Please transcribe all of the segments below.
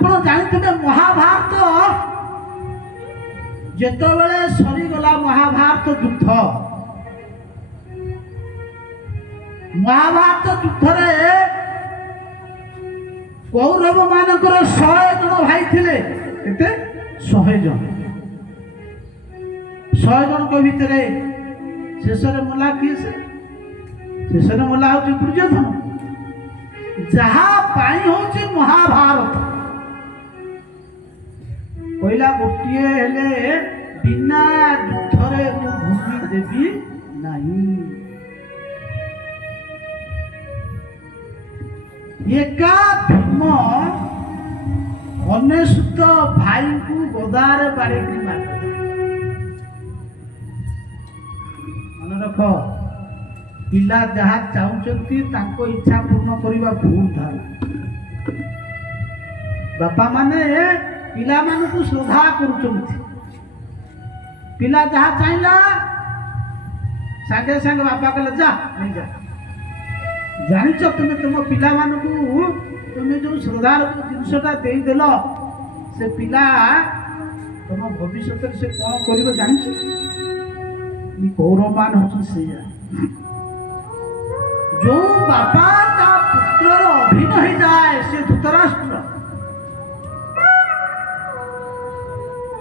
ଆପଣ ଜାଣିଥିବେ ମହାଭାରତ ଯେତେବେଳେ ସରିଗଲା ମହାଭାରତ ଯୁଦ୍ଧ, ମହାଭାରତ ଯୁଦ୍ଧରେ କୌରବ ମାନଙ୍କର 100 ଜଣ ଭାଇ ଥିଲେ। କେତେ? 100 ଜଣ। 100 ଜଣଙ୍କ ଭିତରେ ଶେଷରେ ମଲା କିଏ? ଶେଷରେ ମଲା ହଉଛି ଦୁର୍ଯ୍ୟୋଧନ। ଯାହା ପାଇଁ ହଉଛି ମହାଭାରତ। କହିଲା ଗୋଟିଏ ହେଲେ ବିନା ଯୁଦ୍ଧରେ ମୁଁ ଭୂମି ଦେବି ନାହିଁ। ଏକା ଭୀମ 99 ଭାଇଙ୍କୁ ଗଦାରେ ବାଡ଼େଇକି ମାରିଦେଲା। ମନେ ରଖ, ପିଲା ଯାହା ଚାହୁଁଛନ୍ତି ତାଙ୍କ ଇଚ୍ଛା ପୂର୍ଣ୍ଣ କରିବା ଭୁଲ ଧାରଣା। ବାପା ମାନେ ପିଲାମାନଙ୍କୁ ଶ୍ରଦ୍ଧା କରୁଛନ୍ତି। ପିଲା ଯାହା ଚାହିଁଲା ସାଙ୍ଗେ ସାଙ୍ଗେ ବାପା କହିଲେ ଯା ନେଇଯା। ଜାଣିଛ ତୁମେ ତୁମ ପିଲାମାନଙ୍କୁ ତୁମେ ଯୋଉ ଶ୍ରଦ୍ଧାର ଜିନିଷଟା ଦେଇଦେଲ, ସେ ପିଲା ତମ ଭବିଷ୍ୟତରେ ସେ କଣ କରିବ ଜାଣିଛ? କୌରବମାନ ହଉଛି ସେଇଆ। ଯୋଉ ବାପା ତା ପୁତ୍ରର ଅଭିନ୍ନ ହେଇଯାଏ, ସେ ଧୃତରାଷ୍ଟ୍ର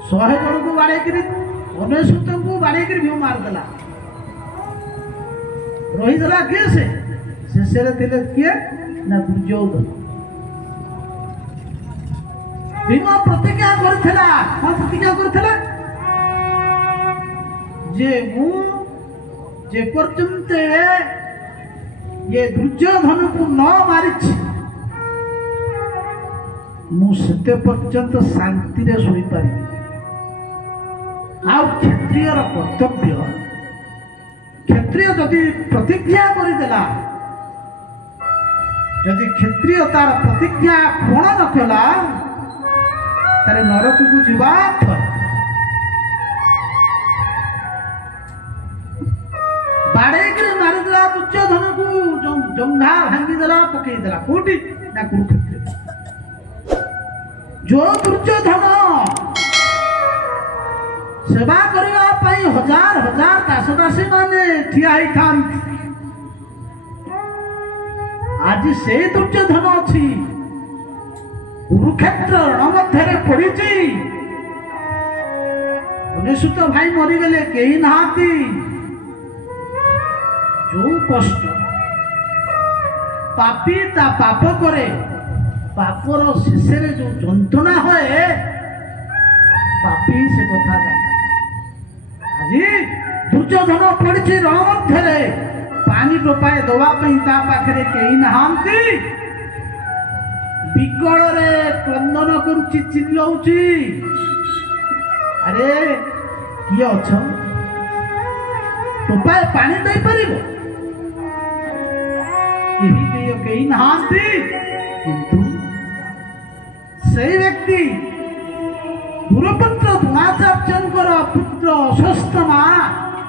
100 ଜଣଙ୍କୁ ବାଡ଼େଇକିରି 99ଙ୍କୁ ବାଡ଼େଇକିରି ଭୀମ ମାରିଦେଲା। ରହିଥିଲା କିଏ? ସେ ଶେଷରେ ଥିଲେ କିଏ? ନା ଦୁର୍ଯ୍ୟୋଧନ। ଭୀମ ପ୍ରତିଜ୍ଞା କରିଥିଲା। କଣ ପ୍ରତିଜ୍ଞା କରିଥିଲା? ଯେ ମୁଁ ଯେ ପର୍ଯ୍ୟନ୍ତ ये दुर्योधन को न मारिछि ମୁଁ ସେତେ ପର୍ଯ୍ୟନ୍ତ ଶାନ୍ତିରେ ଶୋଇପାରିବି। ଆଉ କ୍ଷତ୍ରିୟର କର୍ତ୍ତବ୍ୟ, କ୍ଷତ୍ରିୟ ଯଦି ପ୍ରତିଜ୍ଞା କରିଦେଲା, ଯଦି କ୍ଷତ୍ରିୟ ତାର ପ୍ରତିଜ୍ଞା ପୂରଣ ନ କଲା, ତାହେଲେ ନରକକୁ ଯିବା ଥୟ। ବାଡ଼େଇକିରି ମାରିଦେଲା ଦୁର୍ଯ୍ୟୋଧନକୁ, ଜଙ୍ଘା ଭାଙ୍ଗିଦେଲା, ପକେଇଦେଲା। କୋଉଠି? ନା କୁରୁକ୍ଷେତ୍ର। ଯୋଉ ଦୁର୍ଯ୍ୟୋଧନ ସେବା କରିବା ପାଇଁ 1000 ଦାସଦାସୀ ମାନେ ଠିଆ ହେଇଥାନ୍ତି, ଆଜି ସେଇ ଦୁର୍ଯ୍ୟୋଧନ ଅଛି କୁରୁକ୍ଷେତ୍ର ରଣ ମଧ୍ୟରେ ପଡିଛି। 99 ଭାଇ ମରିଗଲେ, କେହି ନାହାନ୍ତି। ଯୋଉ କଷ୍ଟ ପାପୀ ତା ପାପ କରେ, ପାପର ଶେଷରେ ଯୋଉ ଯନ୍ତ୍ରଣା ହୁଏ, ପାପୀ ସେ କଥା ଜାଣେ। ଆଜି ଦୁର୍ଯ୍ୟୋଧନ ପଡିଛି ରଣ ମଧ୍ୟରେ, ପାଣି ଟୋପାଏ ଦବା ପାଇଁ ତା ପାଖରେ କେହି ନାହାନ୍ତି। ବିକଳରେ କ୍ରନ୍ଦନ କରୁଛି, ଚିଲ୍ଲଉଛି, ଆରେ କିଏ ଅଛ? ଟୋପାଏ ପାଣି ଦେଇପାରିବ? କେହି ନାହାନ୍ତି। କିନ୍ତୁ ସେଇ ବ୍ୟକ୍ତି ଗୁରୁପୁତ୍ର ଦ୍ରୋଣାଚାର୍ଯ୍ୟଙ୍କର ପୁତ୍ର ଅଶ୍ୱତ୍ଥାମା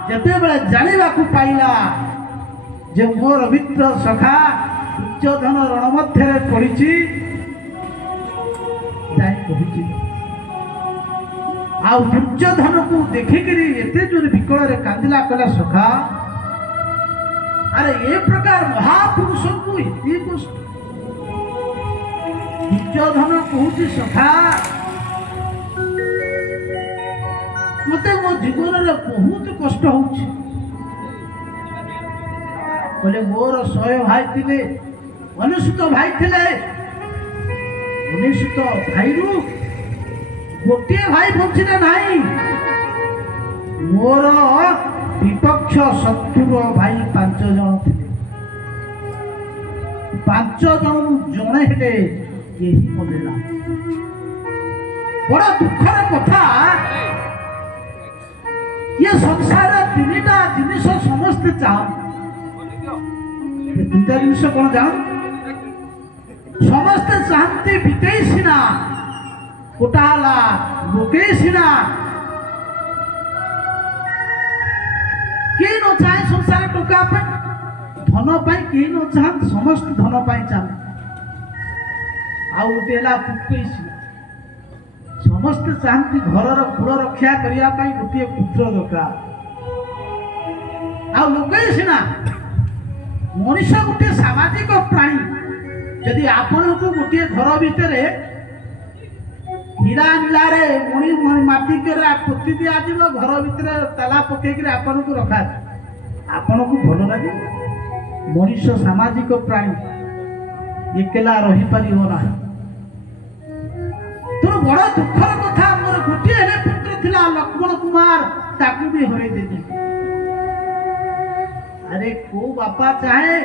ଯେତେବେଳେ ଜାଣିବାକୁ ପାଇଲା ଯେ ମୋର ମିତ୍ର ସଖା ଦୁର୍ଯ୍ୟୋଧନ ରଣ ମଧ୍ୟରେ ପଡିଛି, ଯାଇ କହିଛି। ଆଉ ଦୁର୍ଯ୍ୟୋଧନକୁ ଦେଖିକିରି ଏତେ ଜୋରେ ବିକଳରେ କାନ୍ଦିଲା, କହିଲା ସଖା, ଆରେ ଏ ପ୍ରକାର ମହାପୁରୁଷଙ୍କୁ ଏତେ କଷ୍ଟ। ଦୁର୍ଯ୍ୟୋଧନ କହୁଛି ସଖା, ମତେ ମୋ ଜୀବନରେ ବହୁତ କଷ୍ଟ ହଉଛି। କହିଲେ ମୋର 100 ଭାଇ ଥିଲେ, 99 ଭାଇ ଥିଲେ। 99 ଭାଇରୁ ଗୋଟିଏ ଭାଇ ବଞ୍ଚିଲେ ନାହିଁ। ମୋର ବିପକ୍ଷ ଶତ୍ରୁର ଭାଇ 5 ଜଣ ଥିଲେ। 5 ଜଣରୁ ଜଣେ ହେଲେ କେହି ମରିଲା। ବଡ଼ ଦୁଃଖର କଥା, ये संसार 3टा जिनिस समस्ते चाहते। 3टा जिनिस कौन जान? समस्ते चाहते बितेई सिना, कोटाला लोके सिना। के न चाहे संसार टोका पे, धन पाई के न चाहत, समस्त धन पाई चाहते। आउ गोटेला पुटई सिना। ସମସ୍ତେ ଚାହାନ୍ତି ଘରର କୁଳ ରକ୍ଷା କରିବା ପାଇଁ ଗୋଟିଏ ପୁତ୍ର ଦରକାର। ଆଉ ଲୋକେ ସିନା ମଣିଷ ଗୋଟିଏ ସାମାଜିକ ପ୍ରାଣୀ। ଯଦି ଆପଣଙ୍କୁ ଗୋଟିଏ ଘର ଭିତରେ ହୀରା ନୀଳାରେ ମଣି ମାଟିକରେ ପୋତି ଦିଆଯିବ, ଘର ଭିତରେ ତାଲା ପକେଇକିରି ଆପଣଙ୍କୁ ରଖାଯିବ, ଆପଣଙ୍କୁ ଭଲ ଲାଗିବ? ମଣିଷ ସାମାଜିକ ପ୍ରାଣୀ, ଏକେଲା ରହିପାରିବ ନାହିଁ। ତେଣୁ ବଡ଼ ଦୁଃଖର କଥା, ମୋର ଗୋଟିଏ ହେଲେ ପୁତ୍ର ଥିଲା ଲକ୍ଷ୍ମଣ କୁମାର, ତାକୁ ବି ହରେଇ ଦେଲି। ଆରେ କୋଉ ବାପା ଚାହେଁ?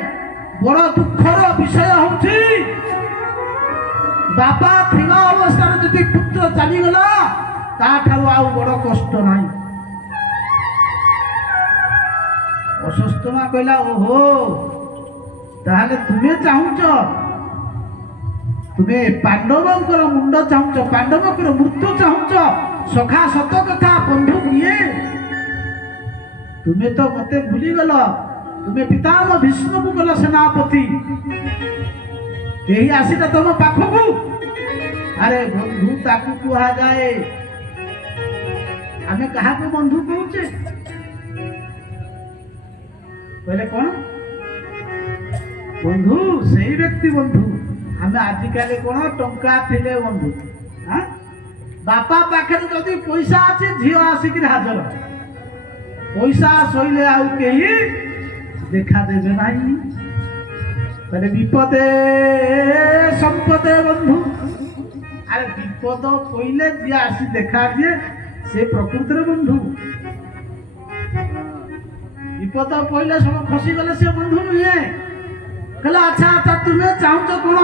ବଡ଼ ଦୁଃଖର ବିଷୟ ହଉଛି ବାପା ଥିବା ଅବସ୍ଥାରେ ଯଦି ପୁତ୍ର ଚାଲିଗଲା, ତାଠାରୁ ଆଉ ବଡ଼ କଷ୍ଟ ନାହିଁ। ଅଶ୍ୱତ୍ଥାମା କହିଲା, ଓହୋ ତାହେଲେ ତୁମେ ଚାହୁଁଛ, ତୁମେ ପାଣ୍ଡବଙ୍କର ମୁଣ୍ଡ ଚାହୁଁଛ, ପାଣ୍ଡବଙ୍କର ମୃତ୍ୟୁ ଚାହୁଁଛ। ସଖା ସତ କଥା, ବନ୍ଧୁ କିଏ? ତୁମେ ତ ମତେ ଭୁଲିଗଲ। ତୁମେ ପିତାମହ ଭୀଷ୍ମକୁ ଗଲ ସେନାପତି, କେହି ଆସିଲେ ତମ ପାଖକୁ? ଆରେ ବନ୍ଧୁ ତାକୁ କୁହାଯାଏ। ଆମେ କାହାକୁ ବନ୍ଧୁ କହୁଛେ? କହିଲେ କଣ? ବନ୍ଧୁ ସେଇ ବ୍ୟକ୍ତି ବନ୍ଧୁ। ଆମେ ଆଜିକାଲି କଣ ଟଙ୍କା ଥିଲେ ବନ୍ଧୁ। ବାପା ପାଖରେ ଯଦି ପଇସା ଅଛି, ଝିଅ ଆସିକିରି ହାଜର। ପଇସା ସଇଲେ ଆଉ କେହି ଦେଖା ଦେବେ ନାହିଁ। ତାହେଲେ ବିପଦେ ସମ୍ପଦେ ବନ୍ଧୁ। ଆରେ ବିପଦ ପଇଲେ ଯିଏ ଆସି ଦେଖା ଦିଏ, ସେ ପ୍ରକୃତରେ ବନ୍ଧୁ। ବିପଦ ପଇଲେ ସବୁ ଖସିଗଲେ ସେ ବନ୍ଧୁ ନୁହେଁ। କହିଲା ଆଚ୍ଛା ଆଚ୍ଛା, ତୁମେ ଚାହୁଁଛ କଣ?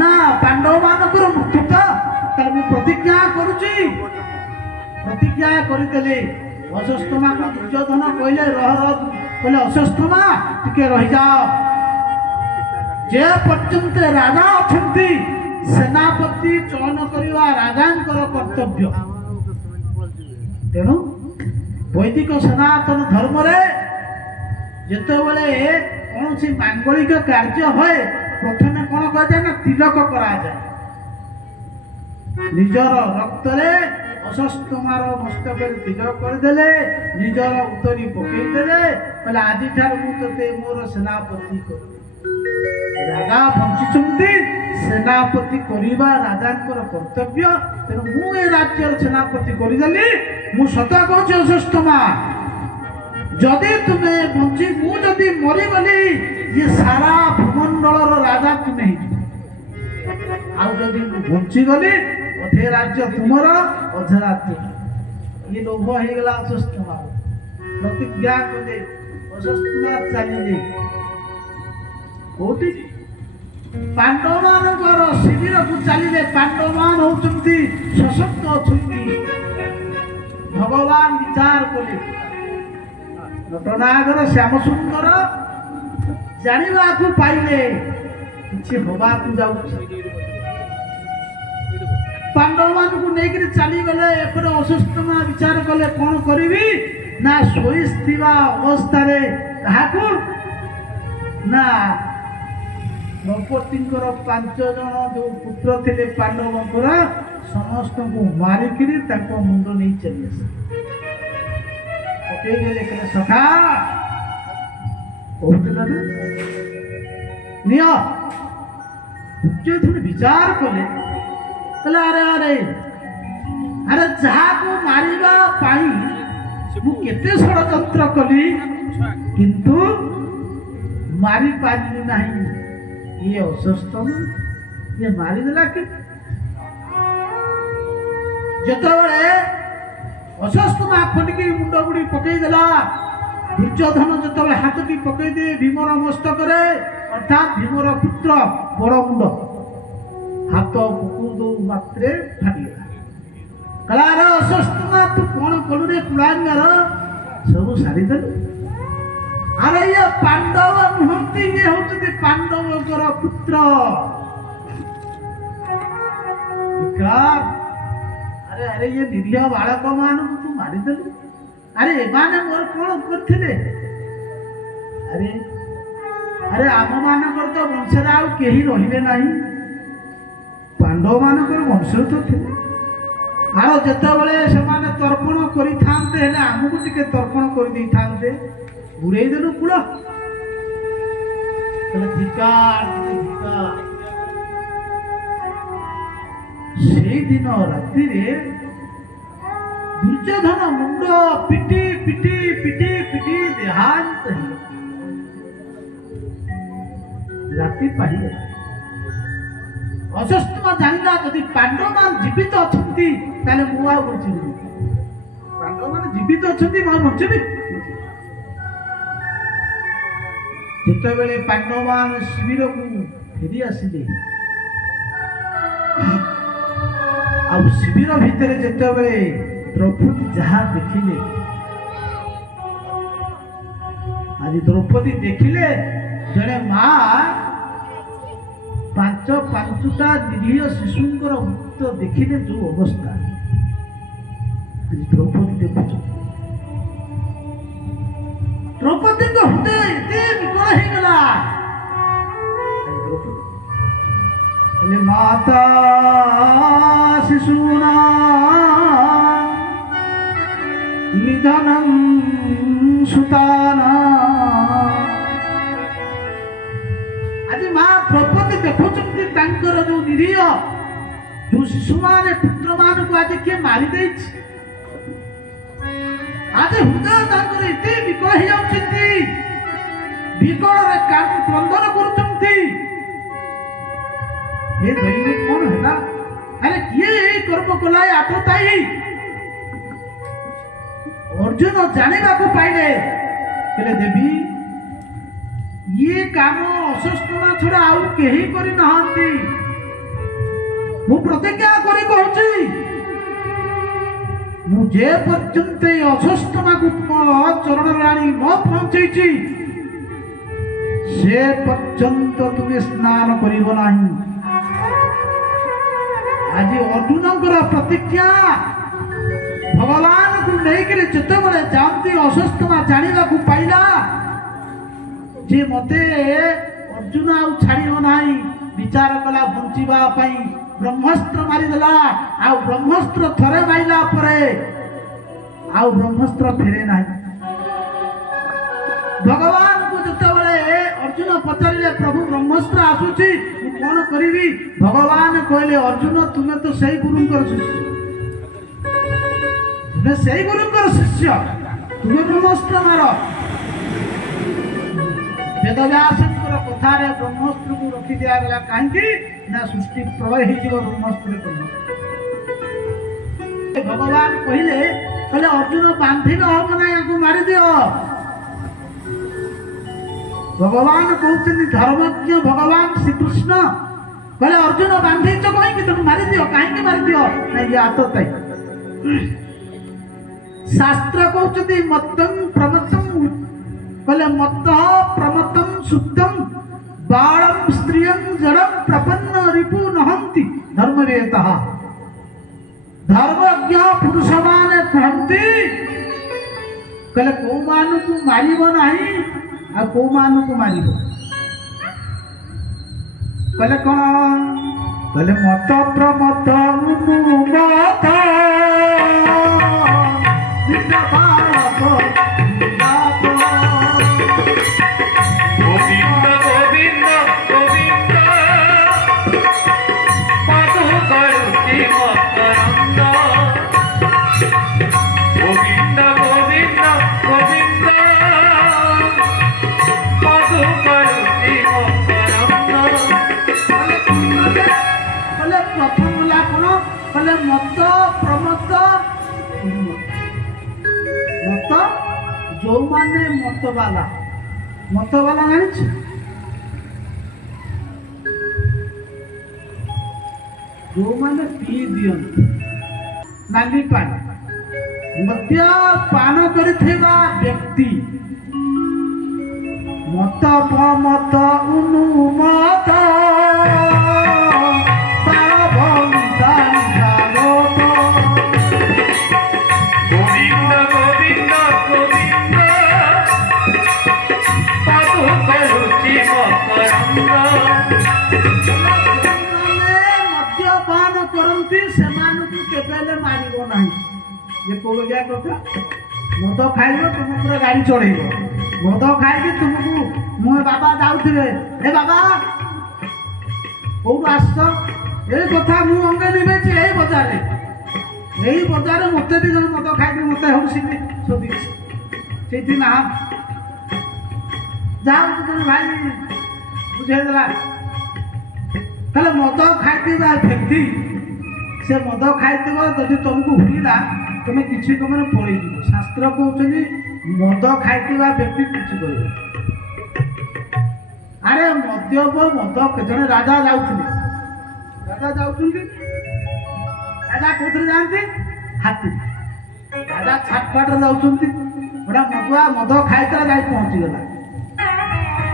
ନା ପାଣ୍ଡବ ମାନଙ୍କର ମୃତ୍ୟୁ। ତାହେଲେ ମୁଁ ପ୍ରତିଜ୍ଞା କରୁଛି। ପ୍ରତିଜ୍ଞା କରିଦେଲେ। ଅଶ୍ୱତ୍ଥାମାକୁ ଦୁର୍ଯ୍ୟୋଧନ କହିଲେ କହିଲେ ଅଶ୍ୱତ୍ଥାମା ଟିକେ ରହିଯାଅ। ଯେ ପର୍ଯ୍ୟନ୍ତ ରାଜା ଅଛନ୍ତି, ସେନାପତି ଚୟନ କରିବା ରାଜାଙ୍କର କର୍ତ୍ତବ୍ୟ। ତେଣୁ ବୈଦିକ ସନାତନ ଧର୍ମରେ ଯେତେବେଳେ କୌଣସି ମାଙ୍ଗଳିକ କାର୍ଯ୍ୟ ହୁଏ, ପ୍ରଥମେ କଣ କରାଯାଏ ନା ତିଲକ କରାଯାଏ। ନିଜର ରକ୍ତରେ ଅଶ୍ୱତ୍ଥାମାର ମସ୍ତକରେ ତିଲକ କରିଦେଲେ, ନିଜର ଉତ୍ତରୀ ପକେଇଦେଲେ, କହିଲେ ଆଜିଠାରୁ ମୁଁ ତତେ ମୋର ସେନାପତି କରିବି। ରାଜା ବଞ୍ଚିଛନ୍ତି, ସେନାପତି କରିବା ରାଜାଙ୍କର କର୍ତ୍ତବ୍ୟ। ତେଣୁ ମୁଁ ଏ ରାଜ୍ୟର ସେନାପତି କରିଦେଲି। ମୁଁ ସତ କହୁଛି ଅଶ୍ୱତ୍ଥାମା, ଯଦି ତୁମେ ବଞ୍ଚି, ମୁଁ ଯଦି ମରିଗଲି, ଇଏ ସାରା ଭୂମଣ୍ଡଳର ରାଜା ତୁମେ ହେଇଯିବ। ଆଉ ଯଦି ମୁଁ ବଞ୍ଚିଗଲି, ଅଧେ ରାଜ୍ୟ ତୁମର, ଅଧେ ରାଜ୍ୟ। ଇଏ ଲୋଭ ହେଇଗଲା ଅଶ୍ୱତ୍ଥାମା। ପ୍ରତିଜ୍ଞା କଲେ। ଅଶ୍ୱତ୍ଥାମା ଚାଲିଲେ କୋଉଠି? ପାଣ୍ଡବମାନଙ୍କର ଶିବିରକୁ ଚାଲିଲେ। ପାଣ୍ଡବମାନ ହଉଛନ୍ତି ସଶକ୍ତ ଅଛନ୍ତି। ଭଗବାନ ବିଚାର କଲେ। ନଟନାଗର ଶ୍ୟାମ ସୁନ୍ଦର ଜାଣିବାକୁ ପାଇଲେ କିଛି ହବାକୁ ଯାଉଛି। ପାଣ୍ଡବମାନଙ୍କୁ ନେଇକରି ଚାଲିଗଲେ। ଏପଟେ ଅଶ୍ୱତ୍ଥାମା ବିଚାର କଲେ କଣ କରିବି? ନା ଶୋଇଥିବା ଅବସ୍ଥାରେ କାହାକୁ? ନା ଦ୍ରୌପଦୀଙ୍କର 5 ଜଣ ଯୋଉ ପୁତ୍ର ଥିଲେ ପାଣ୍ଡବଙ୍କର, ସମସ୍ତଙ୍କୁ ମାରିକିରି ତାଙ୍କ ମୁଣ୍ଡ ନେଇ ଚାଲି ଆସିଲେ। ପକେଇଗଲେ। କହିଲେ ସଖା କହୁଥିଲ ନା, ନିଅ। ଦୁର୍ଯ୍ୟୋଧନ ବିଚାର କଲେ। କହିଲେ ଆରେ ଆରେ ଆରେ ଯାହାକୁ ମାରିବା ପାଇଁ ମୁଁ କେତେ ଷଡ଼ଯନ୍ତ୍ର କଲି, କିନ୍ତୁ ମାରିପାରିଲି ନାହିଁ। ଇଏ ଅଶ୍ୱତ୍ଥାମା, ଇଏ ମାରିଦେଲା କି? ଯେତେବେଳେ ଅଶ୍ୱତ୍ଥାମା ଖଣ୍ଡିକି ମୁଣ୍ଡ ଗୁଡ଼ି ପକେଇଦେଲା, ଦୁର୍ଯ୍ୟୋଧନ ଯେତେବେଳେ ହାତଟି ପକେଇଦିଏ ଭୀମର ମସ୍ତକରେ, ଅର୍ଥାତ୍ ଭୀମର ପୁତ୍ର ବଡ଼ ମୁଣ୍ଡ, ହାତ ପକଉ ଦଉ ମାତ୍ରେ ଫାଟିଗଲା। କହିଲା ଆରେ ଅଶ୍ୱତ୍ଥାମା, ତୁ କଣ କଲୁ ରେ କୁଳାଙ୍ଗାର? ସବୁ ସାରିଦେଲୁ। ଆରେ ଇଏ ପାଣ୍ଡବ ନୁହନ୍ତି, ଇଏ ହଉଛନ୍ତି ପାଣ୍ଡବଙ୍କର ପୁତ୍ର। ଆରେ ଆରେ ଇଏ ନିରୀହ ବାଳକ ମାନଙ୍କୁ ତୁ ମାରିଦେଲୁ। ଆରେ ଏମାନେ ମୋର କଣ କରିଥିଲେ? ଆରେ ଆରେ ଆମ ମାନଙ୍କର ତ ବଂଶରେ ଆଉ କେହି ରହିଲେ ନାହିଁ, ପାଣ୍ଡବ ମାନଙ୍କର ବଂଶ ତ ଥିଲେ। ଆଉ ଯେତେବେଳେ ସେମାନେ ତର୍ପଣ କରିଥାନ୍ତେ ହେଲେ ଆମକୁ ଟିକେ ତର୍ପଣ କରିଦେଇଥାନ୍ତେ, ବୁଡ଼େଇ ଦେଲୁ କୂଳ। ସେଇଦିନ ରାତିରେ ଦୁର୍ଯ୍ୟୋଧନ ମୁଣ୍ଡ ପିଟି ପିଟି ପିଟି ପିଟି ଦେହାନ୍ତ ହେଲା। ରାତି ପାହିଗଲା। ଅଶ୍ୱତ୍ଥାମା ଜାଣିଲା ଯଦି ପାଣ୍ଡବମାନେ ଜୀବିତ ଅଛନ୍ତି ତାହେଲେ ମୁଁ ଆଉ ବଞ୍ଚିବି। ପାଣ୍ଡବମାନେ ଜୀବିତ ଅଛନ୍ତି, ମୁଁ ଆଉ ବଞ୍ଚିବି। ଯେତେବେଳେ ପାଣ୍ଡବମାନେ ଶିବିରକୁ ଫେରି ଆସିଲେ, ଆଉ ଶିବିର ଭିତରେ ଯେତେବେଳେ ଦ୍ରୌପଦୀ ଯାହା ଦେଖିଲେ, ଆଜି ଦ୍ରୌପଦୀ ଦେଖିଲେ ଜଣେ ମା ପାଞ୍ଚଟା ନିରୀହ ଶିଶୁଙ୍କର ମୃତ ଦେଖିଲେ ଯୋଉ ଅବସ୍ଥା, ଆଜି ଦ୍ରୌପଦୀ ଦେଖୁଛ। ଦ୍ରୌପଦୀଙ୍କ ହୃଦୟ ଏତେ ବିକଳ ହେଇଗଲା। କହିଲେ ମାତା ଶିଶୁନା ନିଧନଂ ସୁତାନା। ଆଜି ମା ଦ୍ରୌପଦୀ ଦେଖୁଛନ୍ତି ତାଙ୍କର ଯୋଉ ନିରୀହ ଯୋଉ ଶିଶୁମାନେ ପୁତ୍ରମାନଙ୍କୁ ଆଜି କିଏ ମାରି ଦେଇଛି। ଆଜି ହୃଦୟ ତାଙ୍କର ଏତେ ବିକଳ ହେଇଯାଉଛନ୍ତି, ବିକଳରେ କ୍ରନ୍ଦନ କରୁଛନ୍ତି। ଏ ଦୈନିକ କଣ ହେଲା? ଆରେ କିଏ ଏଇ କର୍ମ କଲା? ଆତତାୟୀ ଅର୍ଜୁନ ଜାଣିବାକୁ ପାଇଲେ, କହିଲେ ଦେବୀ ଇଏ କାମ ଅଶ୍ୱତ୍ଥାମା ଛଡା ଆଉ କେହି କରିନାହାନ୍ତି। ମୁଁ ପ୍ରତିଜ୍ଞା କରି କହୁଛି, ମୁଁ ଯେ ପର୍ଯ୍ୟନ୍ତ ଏଇ ଅଶ୍ୱତ୍ଥାମାକୁ ତୁମ ଚରଣରେ ଆଣି ନ ପହଞ୍ଚେଇଛି ସେ ପର୍ଯ୍ୟନ୍ତ ତୁମେ ସ୍ନାନ କରିବ ନାହିଁ। ଆଜି ଅର୍ଜୁନଙ୍କର ପ୍ରତିଜ୍ଞା ଭଗବାନଙ୍କୁ ନେଇକରି ଯେତେବେଳେ ଯାଆନ୍ତି, ଅଶ୍ୱତ୍ଥାମା ଜାଣିବାକୁ ପାଇଲା ଯେ ମତେ ଅର୍ଜୁନ ଆଉ ଛାଡ଼ିବ ନାହିଁ। ବିଚାର କଲା ବଞ୍ଚିବା ପାଇଁ, ବ୍ରହ୍ମାସ୍ତ୍ର ମାରିଦେଲା। ଆଉ ବ୍ରହ୍ମାସ୍ତ୍ର ଥରେ ମାରିଲା ପରେ ଆଉ ବ୍ରହ୍ମାସ୍ତ୍ର ଫେରେ ନାହିଁ। ଭଗବାନଙ୍କୁ ଯେତେବେଳେ ଅର୍ଜୁନ ପଚାରିଲେ ପ୍ରଭୁ ବ୍ରହ୍ମାସ୍ତ୍ର ଆସୁଛି ମୁଁ କଣ କରିବି? ଭଗବାନ କହିଲେ ଅର୍ଜୁନ ତୁମେ ତ ସେଇ ଗୁରୁଙ୍କର ଶିଷ୍ୟ, ତୁମେ ସେଇ ଗୁରୁଙ୍କର ଶିଷ୍ୟ, ତୁମେ ବ୍ରହ୍ମାସ୍ତ୍ର ମାର। ବେଦବ୍ୟାସଙ୍କର କଥାରେ ବ୍ରହ୍ମାସ୍ତ୍ରକୁ ରଖି ଦିଆଗଲା କାହିଁକି ନା ସୃଷ୍ଟି ପ୍ରଳୟ ହେଇଯିବ ବ୍ରହ୍ମାସ୍ତ୍ରରେ। ଭଗବାନ କହିଲେ ଅର୍ଜୁନ ବାନ୍ଧିଲେ ହବ ନାହିଁ, ୟାଙ୍କୁ ମାରିଦିଅ। ଭଗବାନ କହୁଛନ୍ତି ଧର୍ମଜ୍ଞ ଭଗବାନ ଶ୍ରୀକୃଷ୍ଣ କହିଲେ ଅର୍ଜୁନ ବାନ୍ଧିଛ କାହିଁକି? ତମେ ମାରିଦିଅ। କାହିଁକି ମାରିଦିଅ? ନାଇଁ ଇଏ ଆତତାୟୀ। ଶାସ୍ତ୍ର କହୁଛନ୍ତି ମତ୍ତଂ ପ୍ରମତ୍ତଂ, କହିଲେ ମତ୍ତ ପ୍ରମତ୍ତଂ ଶୁଦ୍ଧଂ ବାଳଂ ସ୍ତ୍ରିୟଂ ଜଡଂ ପ୍ରପନ୍ନ ରିପୁ ନହନ୍ତି ଧର୍ମବେତଃ। ଧର୍ମଜ୍ଞ ପୁରୁଷମାନେ କୁହନ୍ତି କହିଲେ କୋଉମାନଙ୍କୁ ମାରିବ ନାହିଁ ଆଉ କୋଉମାନଙ୍କୁ ମାରିବ। କହିଲେ କଣ? କହିଲେ ମତ ପ୍ରମତ ମତ ଯୋଉମାନେ ମତବାଲା ଜାଣିଛୁ ଯୋଉମାନେ ପିଇ ଦିଅନ୍ତି ନାଲି ପାଣି, ମଦ୍ୟ ପାନ କରିଥିବା ବ୍ୟକ୍ତି ମତ ମତ ଉନ୍ମତ ମଦ୍ୟପାନ କରନ୍ତି ସେମାନଙ୍କୁ କେବେ ହେଲେ ମାରିବ ନାହିଁ। ଯେ କୋଉଳିଆ କଥା, ମଦ ଖାଇବ ତୁମ ପୁରା ଗାଡ଼ି ଚଢ଼େଇବ, ମଦ ଖାଇକି ତୁମକୁ ମୋ ବାବା ଯାଉଥିବେ, ଏ ବାବା କୋଉଠୁ ଆସିଛ, ଏଇ କଥା ମୁଁ ଅଙ୍ଗେ ନିଭେଇଛି ଏଇ ବଜାରରେ, ଏଇ ବଜାରରେ ମୋତେ ବି ଜଣେ ମଦ ଖାଇକି ମୋତେ ହଉସିକି ଶୋଧିଛି, ସେଇଠି ନା ଯାହା ହଉଛି ଜଣେ ଭାଇ ବୁଝେଇଦେଲା। ତାହେଲେ ମଦ ଖାଇଥିବା ବ୍ୟକ୍ତି, ସେ ମଦ ଖାଇଥିବ, ଯଦି ତମକୁ ହୁଇଲା ତମେ କିଛି କମରେ ପଳେଇଯିବ। ଶାସ୍ତ୍ର କହୁଛନ୍ତି ମଦ ଖାଇଥିବା ବ୍ୟକ୍ତି କିଛି କରିବ। ଆରେ ମଦ୍ୟପ ମଦ, ଜଣେ ରାଜା ଯାଉଥିଲେ, ରାଜା ଯାଉଛନ୍ତି, ରାଜା କୋଉଥିରେ ଯାଆନ୍ତି, ହାତୀ। ରାଜା ଛାଟପାଟରେ ଯାଉଛନ୍ତି, ଗୋଟା ମଦୁଆ ମଦ ଖାଇଥିଲା ଯାଇ ପହଞ୍ଚିଗଲା।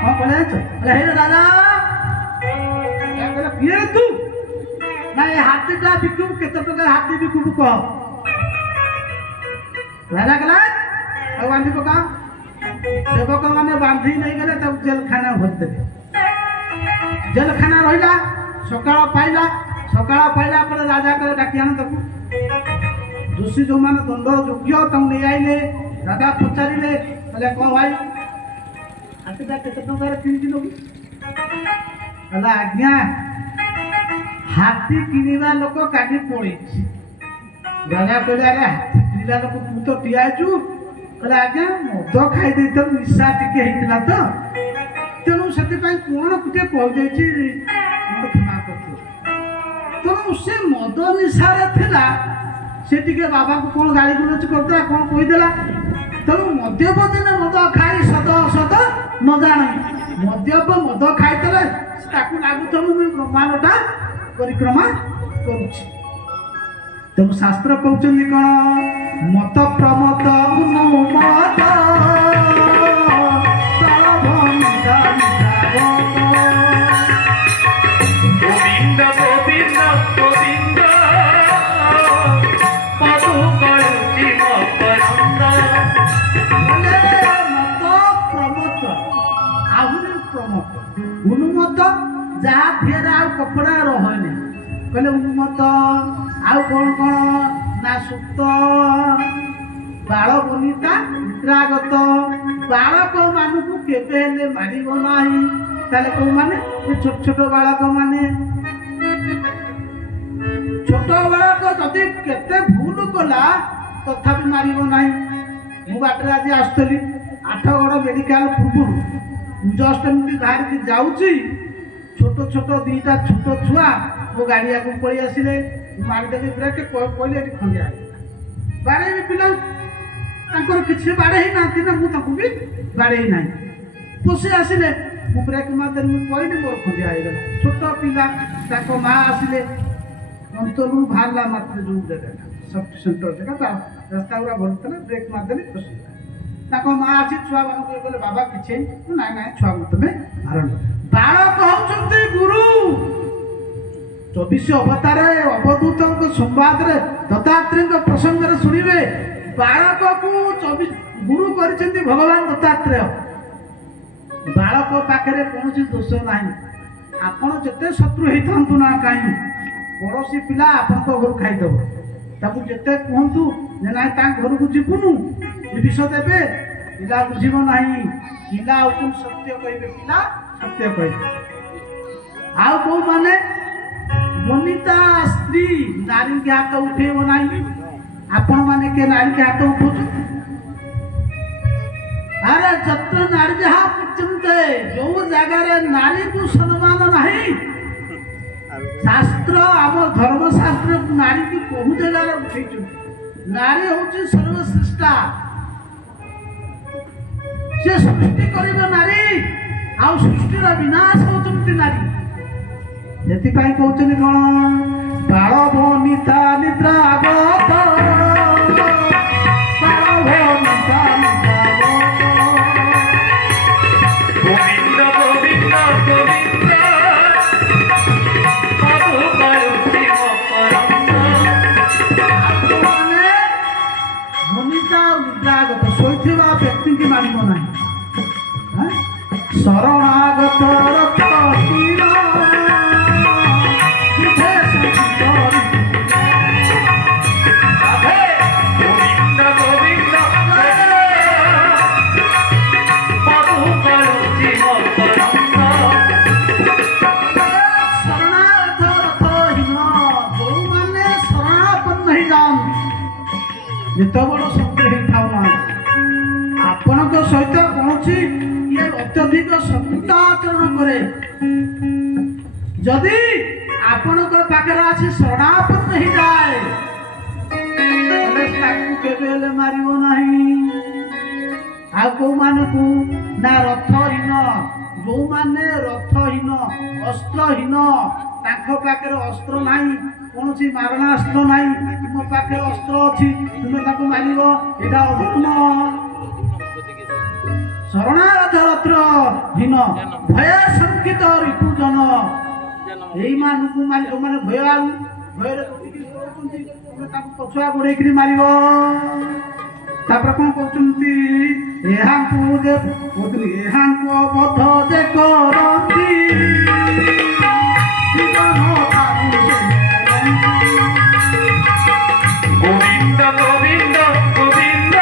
କଣ କଲେ ଜାଣିଛ, ହେ ରାଜା କିଏ ତୁ, ନା ଏ ହାତୀଟା ବିକିବୁ, କେତେ ଟଙ୍କା ହାତୀ ବିକିବୁ କହ। ରାଜା କହିଲା ଆଉ ବାନ୍ଧି ପକା। ସେବକ ମାନେ ବାନ୍ଧି ନେଇଗଲେ ତାକୁ ଜେଲଖାନା ଭରିଦେଲେ। ଜେଲଖାନା ରହିଲା, ସକାଳ ପାଇଲା, ସକାଳ ପାଇଲା ପରେ ରାଜା କହିଲେ ଡାକି ଆଣ ତାକୁ। ଦୋଷୀ ଯୋଉମାନେ ଦଣ୍ଡ ଯୋଗ୍ୟ ତାଙ୍କୁ ନେଇ ଆଇଲେ। ରାଜା ପଚାରିଲେ, କହିଲେ କହ ଭାଇ ହାତୀଟା କେତେ ଟଙ୍କାରେ କିଣିକି ନେବୁ। କହିଲା ଆଜ୍ଞା ହାତୀ କିଣିବା ଲୋକ କାଲି ପଳେଇଛି। ରାଜା କହିଲେ ଆରେ ହାତୀ କିଣିବା ଲୋକ ତୁ ତ ଠିଆ ହେଇଛୁ। କହିଲେ ଆଜ୍ଞା ମଦ ଖାଇ ଦେଇଥିଲ, ନିଶା ଟିକେ ହେଇଥିଲା ତ, ତେଣୁ ସେଥିପାଇଁ କଣ ଟିକେ କହିଯାଇଛି, ମୋତେ କ୍ଷମା କରିଥିବ। ତେଣୁ ସେ ମଦ ନିଶାରେ ଥିଲା, ସେ ଟିକେ ବାବାଙ୍କୁ କଣ ଗାଳି ଗୁଲଜ କରିଦେଲା, କଣ କହିଦେଲା। ତେଣୁ ମଦ୍ୟପ ଦିନେ ମଦ ଖାଇ ସତ ଅସତ ନ ଜାଣେ, ମଦ୍ୟପ ମଦ ଖାଇଥିଲେ ତାକୁ ଲାଗୁଥିବ ମୁଁ ବ୍ରହ୍ମାଣ୍ଡଟା ପରିକ୍ରମା କରୁଛି। ତେଣୁ ଶାସ୍ତ୍ର କହୁଛନ୍ତି କଣ, ମତ ପ୍ରମତ ଅନୁମତ গোবিন্দ গোবিন্দ গোবিন্দ মধু করুচি মকরন্দ। মত প্রমত আহুরি প্রমত, উন্মত ଯାହା ଧିଏରେ ଆଉ କପଡ଼ା ରହେନି। କହିଲେ ଉନ୍ମତ ଆଉ କଣ କଣ ନା ସୁପ୍ତ, ବାଳ ବନିତା ନିଦ୍ରାଗତ, ବାଳକ ମାନଙ୍କୁ କେବେ ହେଲେ ମାରିବ ନାହିଁ। ତାହେଲେ କୋଉମାନେ, ଛୋଟ ଛୋଟ ବାଳକ ମାନେ, ଛୋଟ ବାଳକ ଯଦି କେତେ ଭୁଲ କଲା ତଥାପି ମାରିବ ନାହିଁ। ମୁଁ ବାଟରେ ଆଜି ଆସୁଥିଲି, ଆଠଗଡ଼ ମେଡିକାଲ ପୂର୍ବରୁ ଜଷ୍ଟ ଏମିତି ବାହାରିକି ଯାଉଛି, ଛୋଟ ଛୋଟ ଦିଟା ଛୋଟ ଛୁଆ ମୋ ଗାଡ଼ି ଆଗକୁ ପଳେଇ ଆସିଲେ, ମାରିଦେଲି ବ୍ରେକ୍, କହିଲେ ଏଠି ଖଣ୍ଡିଆ ହେଇଗଲା। ବାଡ଼େଇବି ପିଲା, ତାଙ୍କର କିଛି ବାଡ଼େଇ ହେଇନାହାନ୍ତି ନା, ମୁଁ ତାଙ୍କୁ ବି ବାଡ଼େଇ ନାହିଁ। ପଶି ଆସିଲେ, ମୁଁ ବ୍ରେକ୍ ମାରିଦେଲି, ମୁଁ କହିଲି ମୋର ଖଣ୍ଡିଆ ହେଇଗଲା। ଛୋଟ ପିଲା, ତାଙ୍କ ମା ଆସିଲେ, ଅନ୍ତରରୁ ବାହାରିଲା ମାତ୍ର ଯୋଉ ଜାଗା ସଫ୍ଟ ସେଣ୍ଟର ଜାଗା, ରାସ୍ତା ଗୁଡ଼ା ଭଲ ଥିଲା, ବ୍ରେକ୍ ମାରିଦେଲି, ଖସିଗଲା। ତାଙ୍କ ମା ଆସି ଛୁଆମାନଙ୍କୁ କହିଲେ ବାବା କିଛି ନାଇଁ ନାଇଁ ଛୁଆଙ୍କୁ ତମେ ମାରନି। ବାଳକ ହଉଛନ୍ତି ଗୁରୁ। 24 ଅବତାରରେ ଅବଧୂତଙ୍କ ସମ୍ବାଦରେ ଦତ୍ତାତ୍ରେୟଙ୍କ ପ୍ରସଙ୍ଗରେ ଶୁଣିବେ, ବାଳକକୁ 24 ଗୁରୁ କରିଛନ୍ତି ଭଗବାନ ଦତ୍ତାତ୍ରେୟ। ବାଳକ ପାଖରେ କୌଣସି ଦୋଷ ନାହିଁ। ଆପଣ ଯେତେ ଶତ୍ରୁ ହେଇଥାନ୍ତୁ ନା କାହିଁ, ପଡ଼ୋଶୀ ପିଲା ଆପଣଙ୍କ ଘରୁ ଖାଇଦେବ, ତାକୁ ଯେତେ କୁହନ୍ତୁ ଯେ ନାଇଁ ତାଙ୍କ ଘରକୁ ଯିବୁନୁ, ବିଷ ଦେବେ, ପିଲା ବୁଝିବ ନାହିଁ। ପିଲା ହଉଛନ୍ତି ସତ୍ୟ କହିବେ, ପିଲା ସତ୍ୟ କହିବେ। ଆଉ କୋଉମାନେ ବନିତା ସ୍ତ୍ରୀ, ନାରୀକି ହାତ ଉଠେଇବ ନାହିଁ। ଆପଣ ମାନେ କିଏ ନାରୀକି ହାତ ଉଠଉଛନ୍ତି? ଆରେ ଯତ୍ର ନାରୀ ଯାହା ପର୍ଯ୍ୟନ୍ତେ, ଯୋଉ ଜାଗାରେ ନାରୀକୁ ସମ୍ମାନ ନାହିଁ, ଶାସ୍ତ୍ର ଆମ ଧର୍ମଶାସ୍ତ୍ର ନାରୀକୁ ବହୁ ଜାଗାରେ ଉଠେଇଛନ୍ତି। ନାରୀ ହଉଛି ସର୍ବଶ୍ରେଷ୍ଠା, ସେ ସୃଷ୍ଟି କରିବ ନାରୀ, ଆଉ ସୃଷ୍ଟିର ବିନାଶ ହଉଛନ୍ତି ନାରୀ। ସେଥିପାଇଁ କହୁଛନ୍ତି କଣ, ବାଳ ବନିତା ନିଦ୍ରାଗତ, ବାଳ ବନିତା ନିଦ୍ରାଗତ। গোবিন্দ গোবিন্দ গোবিন্দ মধু করুচি মকরন্দ। ମାନେ ଭୂମିକା ଆଉ ନିଦ୍ରାଗତ, ଶୋଇଥିବା ବ୍ୟକ୍ତିକି ମାରିବ ନାହିଁ। ଶରଣାଗତ ରଥ ତୀର, ବିଧେ ସଞ୍ଚିତ ଯେତେ ବଡ଼ ଶତ୍ରୁ ହେଇଥାଉ ନା ଆପଣଙ୍କ ସହିତ କୌଣସି ଇଏ ଅତ୍ୟଧିକ ଶତ୍ରୁତା ଆଚରଣ କରେ, ଯଦି ଆପଣଙ୍କ ପାଖରେ ଆସି ଶରଣାପନ୍ନ ହେଇଯାଏ ତାହେଲେ ତାକୁ କେବେ ହେଲେ ମାରିବ ନାହିଁ। ଆଉ କୋଉମାନଙ୍କୁ ନା ରଥହୀନ, ଯୋଉମାନେ ରଥହୀନ ଅସ୍ତ୍ରହୀନ, ତାଙ୍କ ପାଖରେ ଅସ୍ତ୍ର ନାହିଁ, କୌଣସି ମାରଣାସ୍ତ୍ର ନାହିଁ, ତୁମ ପାଖରେ ଅସ୍ତ୍ର ଅଛି ତୁମେ ତାକୁ ମାରିବ, ଏଇଟା ଅଧର୍ମ। ଶରଣାଗତ ରତ୍ରହୀନ ଭୟ ଶଙ୍କିତ ରିପୁଜନ, ଏଇମାନଙ୍କୁ ମାରି ଯୋଉମାନେ ଭୟରେ କରୁଛନ୍ତି ତୁମେ ତାକୁ ପଛୁଆ ଗୋଡ଼େଇକିରି ମାରିବ। ତାପରେ କଣ କହୁଛନ୍ତି, ଏହାଙ୍କୁ ବଧ ଯେ କରନ୍ତି ଜୀବନ ଥାଉ ସେ ମରନ୍ତି। ଗୋବିନ୍ଦ ଗୋବିନ୍ଦ ଗୋବିନ୍ଦ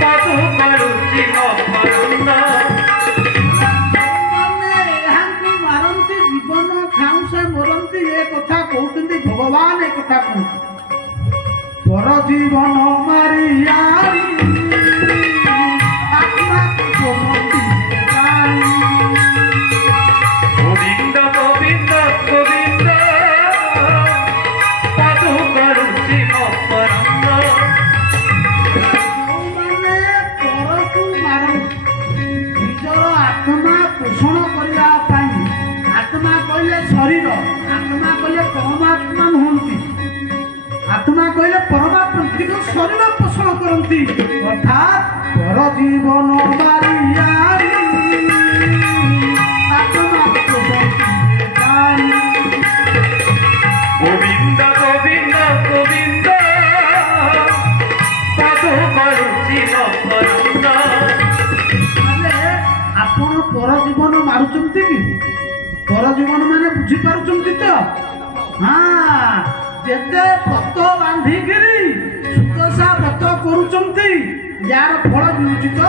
ପଦୁ କରୁଛି ମକରନ୍ଦ। ମାନେ ଏହାଙ୍କୁ ମାରନ୍ତି ଜୀବନ ଥାଉ ସେ ମରନ୍ତି, ଏ କଥା କହୁଛନ୍ତି ଭଗବାନ, ଏ କଥା କହୁଛନ୍ତି। ପର ଜୀବନ ମାରିଆରି ଆତ୍ମାକୁ ପୋଷନ୍ତି ପ୍ରାଣୀ। ଗୋବିନ୍ଦ ଗୋବିନ୍ଦ ଗୋବିନ୍ଦ ପଦୁ କରୁଛି ମକରନ୍ଦ। ଯେଉଁମାନେ ପରକୁ ମାରନ୍ତି ନିଜର ଆତ୍ମା ପୋଷଣ କରିବା ପାଇଁ, ଆତ୍ମା କହିଲେ ଶରୀର, ଆତ୍ମା କହିଲେ ପରମାତ୍ମା ନୁହନ୍ତି, ଆତ୍ମା କହିଲେ ପରମାତ୍ମା, କିନ୍ତୁ ଶରୀର ପୋଷଣ କରନ୍ତି, ଅର୍ଥାତ୍ ପର ଜୀବନ ମାରିଆରି ଆତ୍ମାକୁ ପୋଷନ୍ତି ପ୍ରାଣୀ। ଗୋବିନ୍ଦ ଗୋବିନ୍ଦ ଗୋବିନ୍ଦ ପଦୁ କରୁଛି ମକରନ୍ଦ। ମାନେ ଆପଣ ପର ଜୀବନ ମାରୁଛନ୍ତି କି? ପର ଜୀବନ ମାନେ ବୁଝିପାରୁଛନ୍ତି ତ? ହଁ, ଯେତେ ବ୍ରତ ବାନ୍ଧିକିରି ସୁଦଶା ବ୍ରତ କରୁଛନ୍ତି ଯାର ଫଳ ମିଳୁଛି ତ?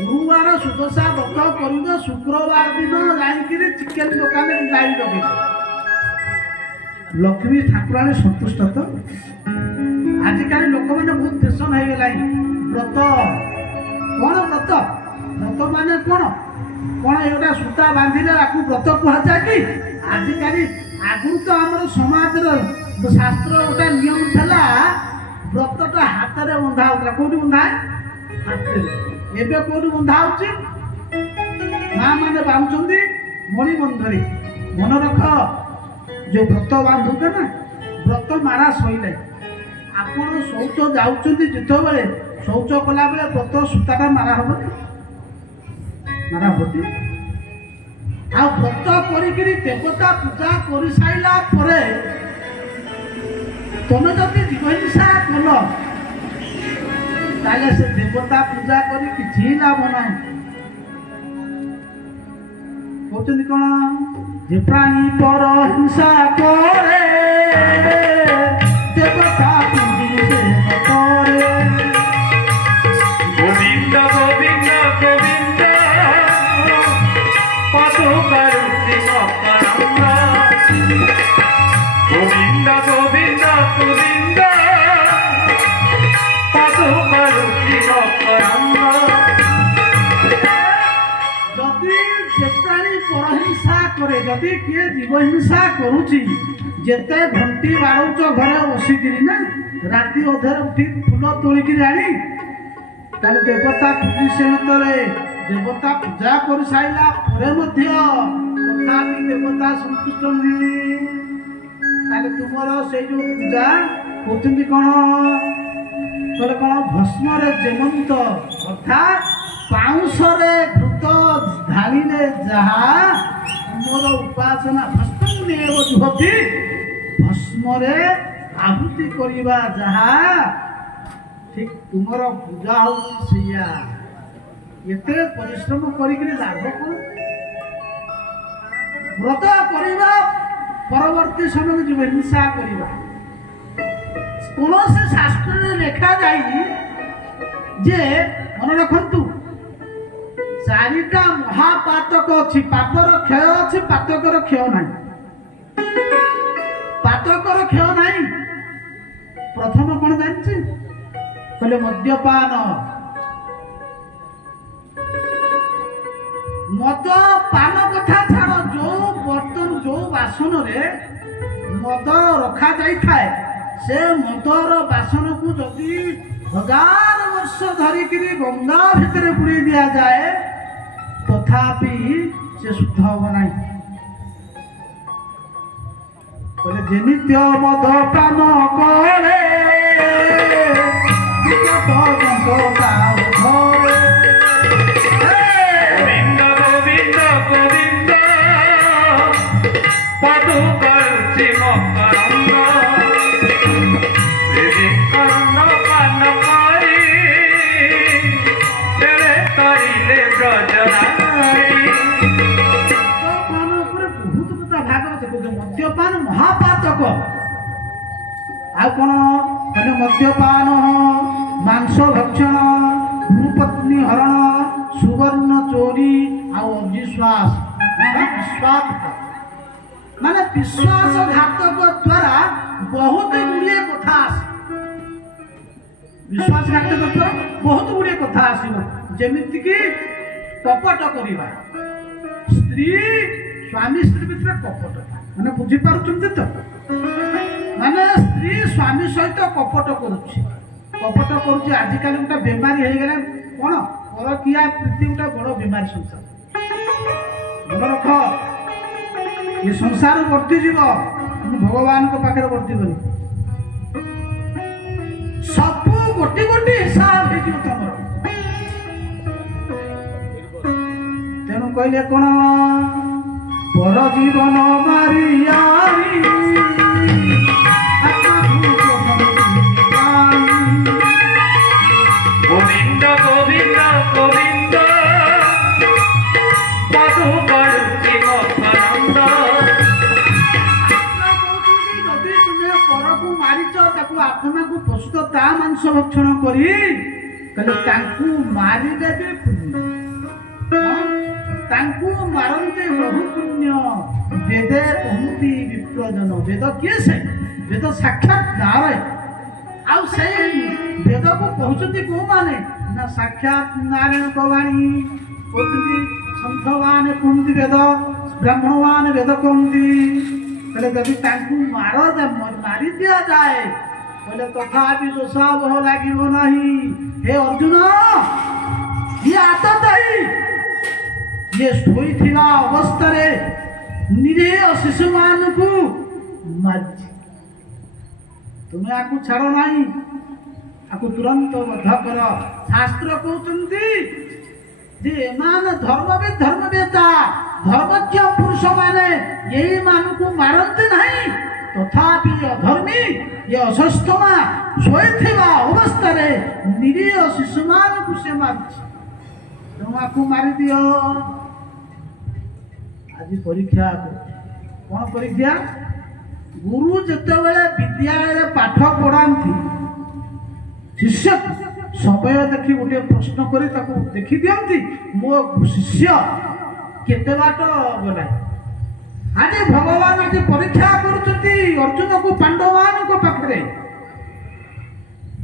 ଗୁରୁବାର ସୁଦଶା ବ୍ରତ କରିବ, ଶୁକ୍ରବାର ଦିନ ଯାଇକିରି ଚିକେନ ଦୋକାନରେ ଲାଇନ ଲଗେଇବ, ଲକ୍ଷ୍ମୀ ଠାକୁରାଣୀ ସନ୍ତୁଷ୍ଟ ତ? ଆଜିକାଲି ଲୋକମାନେ ବହୁତ ଫେସନ ହେଇଗଲାଣି ବ୍ରତ। କଣ ବ୍ରତ? ବ୍ରତ ମାନେ କଣ? କଣ ଏଗୁଟା ସୂତା ବାନ୍ଧିଲେ ଆକୁ ବ୍ରତ କୁହାଯାଏ କି? ଆଜିକାଲି ଆଗରୁ ତ ଆମର ସମାଜର ଶାସ୍ତ୍ର ଗୋଟେ ନିୟମ ଥିଲା, ବ୍ରତଟା ହାତରେ ବନ୍ଧା ହଉଥିଲା। କୋଉଠି ବନ୍ଧା? ହାତରେ। ଏବେ କୋଉଠି ବନ୍ଧା ହଉଛି? ମା ମାନେ ବାନ୍ଧୁଛନ୍ତି ମଣିବନ୍ଧରେ। ମନେ ରଖ, ଯୋଉ ବ୍ରତ ବାନ୍ଧୁଛ ନା, ବ୍ରତ ମାରା ସଇଲେ ଆପଣ ଶୌଚ ଯାଉଛନ୍ତି, ଯେତେବେଳେ ଶୌଚ କଲାବେଳେ ବ୍ରତ ସୂତାଟା ମାରା ହବନି, ମାରା ହବନି। ଆଉ ବ୍ରତ କରିକିରି ଦେବତା ପୂଜା କରିସାରିଲା ପରେ ତମେ ଯଦି ଜୀବ ହିଂସା କଲ ତାହେଲେ ସେ ଦେବତା ପୂଜା କରି କିଛି ଲାଭ ନାହିଁ। କହୁଛନ୍ତି କଣ, ଯେ ପ୍ରାଣୀ ପର ହିଂସା କରେ ଦେବତା ପୂଜି ସେ ନ କରେ। ଗୋବିନ୍ଦ ଗୋବିନ୍ଦ ଗୋବିନ୍ଦ ପଦୁ କରୁଛି ମକରନ୍ଦ। ଗୋବିନ୍ଦ ଗୋବିନ୍ଦ ଗୋବିନ୍ଦ ପଦୁ କରୁଛି ମକରନ୍ଦ। ଯଦି ଯେ ପ୍ରାଣୀ ପରହିଂସା କରେ, ଯଦି କିଏ ଜୀବ ହିଂସା କରୁଛି, ଯେତେ ଘଣ୍ଟି ବାଡ଼ଉଛ ଘରେ ବସିକିରି ନା, ରାତି ଅଧରେ ଉଠି ଫୁଲ ତୋଳିକିରି ଆଣି ତାହେଲେ ଦେବତା ପୂଜି ସେତରେ ଦେବତା ପୂଜା କରିସାରିଲା ପରେ ମଧ୍ୟ ତଥାପି ଦେବତା ସନ୍ତୁଷ୍ଟ ନୁହେଁ, ତାହେଲେ ତୁମର ସେଇ ଯୋଉ ପୂଜା କହୁଛନ୍ତି କଣ, କହିଲେ କଣ, ଭସ୍ମରେ ଯେମନ୍ତ, ଅର୍ଥାତ୍ ପାଉଁଶରେ ଘୃତ ଢାଳିଲେ ଯାହା ତୁମର ଉପାସନା ଭସ୍ମନେବ ଜୁହତି, ଭସ୍ମରେ ଆହୁତି କରିବା ଯାହା, ଠିକ ତୁମର ପୂଜା ହଉଛି ସେଇଆ। ଏତେ ପରିଶ୍ରମ କରିକିରି ଲାଭ କଣ? ବ୍ରତ କରିବା ପରବର୍ତ୍ତୀ ସମୟରେ ଯିବ ହିଂସା କରିବା। କୌଣସି ଶାସ୍ତ୍ରରେ ଲେଖା ଯାଇନି ଯେ, ମନେ ରଖନ୍ତୁ, ଚାରିଟା ମହାପାତକ ଅଛି, ପାପର କ୍ଷୟ ଅଛି, ପାତକର କ୍ଷୟ ନାହିଁ। ପାତକର କ୍ଷୟ ନାହିଁ, ପ୍ରଥମ କ'ଣ ଜାଣିଛି? କହିଲେ ମଦ୍ୟପାନ। ମଦ ପାନ କଥା ଛାଡ଼, ଯୋଉ ବର୍ତ୍ତନ ଯୋଉ ବାସନରେ ମଦ ରଖାଯାଇଥାଏ ସେ ମଦର ବାସନକୁ ଯଦି 1000 ବର୍ଷ ଧରିକିରି ଗଙ୍ଗା ଭିତରେ ବୁଡ଼େଇ ଦିଆଯାଏ ତଥାପି ସେ ଶୁଦ୍ଧ ହବ ନାହିଁ। କହିଲେ ଯେ ନିତ୍ୟ ମଦ ପାନ କରେ ପର୍ଯ୍ୟନ୍ତ গোবিন্দ গোবিন্দ গোবিন্দ মধু করছি মকরন্দ বিবেকানন্দ পান করি তেরে করিলে ব্রজরাই। মদ্যপান ଉପରେ ବହୁତ କଥା ଭାଗବତ କହୁଛି। ମଦ୍ୟପାନ ମହାପାତକ। ଆଉ କ'ଣ କହିଲେ ମଦ୍ୟପାନ, ମାଂସ ଭକ୍ଷଣ, ଭୂପତ୍ନୀ ହରଣ, ସୁବର୍ଣ୍ଣ ଚୋରି ଆଉ ଅବିଶ୍ୱାସ ମାନେ ବିଶ୍ୱାସଘାତକ ଦ୍ୱାରା ବହୁତ ଗୁଡ଼ିଏ କଥା ଆସେ। ବିଶ୍ୱାସଘାତକ ଦ୍ୱାରା ବହୁତ ଗୁଡ଼ିଏ କଥା ଆସିବ। ଯେମିତିକି କପଟ କରିବା, ସ୍ୱାମୀ ସ୍ତ୍ରୀ ଭିତରେ କପଟ, ମାନେ ବୁଝିପାରୁଛନ୍ତି ତ? ମାନେ ସ୍ତ୍ରୀ ସ୍ୱାମୀ ସହିତ କପଟ କରୁଛି। କପଟ କରୁଛି ଆଜିକାଲି ଗୋଟେ ବେମାରୀ ହେଇଗଲା। କ'ଣ? ପରକୀୟା ପ୍ରୀତି ଗୋଟେ ବଡ଼ ବେମାରୀ ସଂସାର। ମନେ ରଖ, ଏ ସଂସାର ବର୍ତ୍ତିଯିବ, ଭଗବାନଙ୍କ ପାଖରେ ବର୍ତ୍ତିବନି। ସବୁ ଗୋଟି ଗୋଟି ହିସାବ ହେଇଯିବ ତମର। ତେଣୁ କହିଲେ କ'ଣ? ପର ଜୀବନ ମାରିଆରି গোবিন্দ গোবিন্দ গোবিন্দ মধু করছি মকরন্দ। ଯଦି ତୁମେ ପରକୁ ମାରିଛ, ତାକୁ ଆତ୍ମାକୁ ପଶୁତ ତା ମାଂସ ଭକ୍ଷଣ କରି, କହିଲେ ତାଙ୍କୁ ମାରିଦେବେ ପୁଣ୍ୟ। ତାଙ୍କୁ ମାରନ୍ତି ବହୁ ପୁଣ୍ୟ। ବେଦେ କହନ୍ତି ବିପ୍ରଜନ। ବେଦ କିଏ? ସେ ବେଦ ସାକ୍ଷାତ ନାରାୟଣ। ଆଉ ସେଇ ବେଦକୁ କହୁଛନ୍ତି କୋଉମାନେ? ନା ସାକ୍ଷାତ ନାରାୟଣଙ୍କ ବାଣୀ କହୁଛନ୍ତି। ସନ୍ଥମାନେ କୁହନ୍ତି ବେଦ, ବ୍ରାହ୍ମଣମାନେ ବେଦ କହନ୍ତି। କହିଲେ ଯଦି ତାଙ୍କୁ ମାରି ଦିଆଯାଏ କହିଲେ ତଥାପି ଦୋଷାବହ ଲାଗିବ ନାହିଁ। ହେ ଅର୍ଜୁନ, ଇଏ ଆତତାୟୀ, ଇଏ ଶୋଇଥିବା ଅବସ୍ଥାରେ ନିରୀହ ଶିଶୁମାନଙ୍କୁ ମାରିଛି। ତୁମେ ଆକୁ ଛାଡ଼ ନାହିଁ, ଆକୁ ତୁରନ୍ତ ବଧ କର। ଶାସ୍ତ୍ର କହୁଛନ୍ତି ଯେ ଏମାନେ ଧର୍ମବେତା ଧର୍ମଜ୍ଞ ପୁରୁଷମାନେ ଏଇମାନଙ୍କୁ ମାରନ୍ତି ନାହିଁ, ତଥାପି ଅଧର୍ମୀ ଏ ଅସସ୍ତମା ଶୋଇଥିବା ଅବସ୍ଥାରେ ନିରୀହ ଶିଶୁମାନଙ୍କୁ ସେ ମାରୁଛି। ତେଣୁ ଆକୁ ମାରିଦିଅ। ଆଜି ପରୀକ୍ଷା। କ'ଣ ପରୀକ୍ଷା? ଗୁରୁ ଯେତେବେଳେ ବିଦ୍ୟାଳୟରେ ପାଠ ପଢ଼ାନ୍ତି, ଶିଷ୍ୟ ସମୟ ଦେଖି ଗୋଟିଏ ପ୍ରଶ୍ନ କରି ତାକୁ ଦେଖି ଦିଅନ୍ତି, ମୋ ଶିଷ୍ୟ କେତେ ବାଟ ଗଲା। ଆଜି ଭଗବାନ ଆଜି ପରୀକ୍ଷା କରୁଛନ୍ତି ଅର୍ଜୁନକୁ ପାଣ୍ଡବମାନଙ୍କ ପାଖରେ।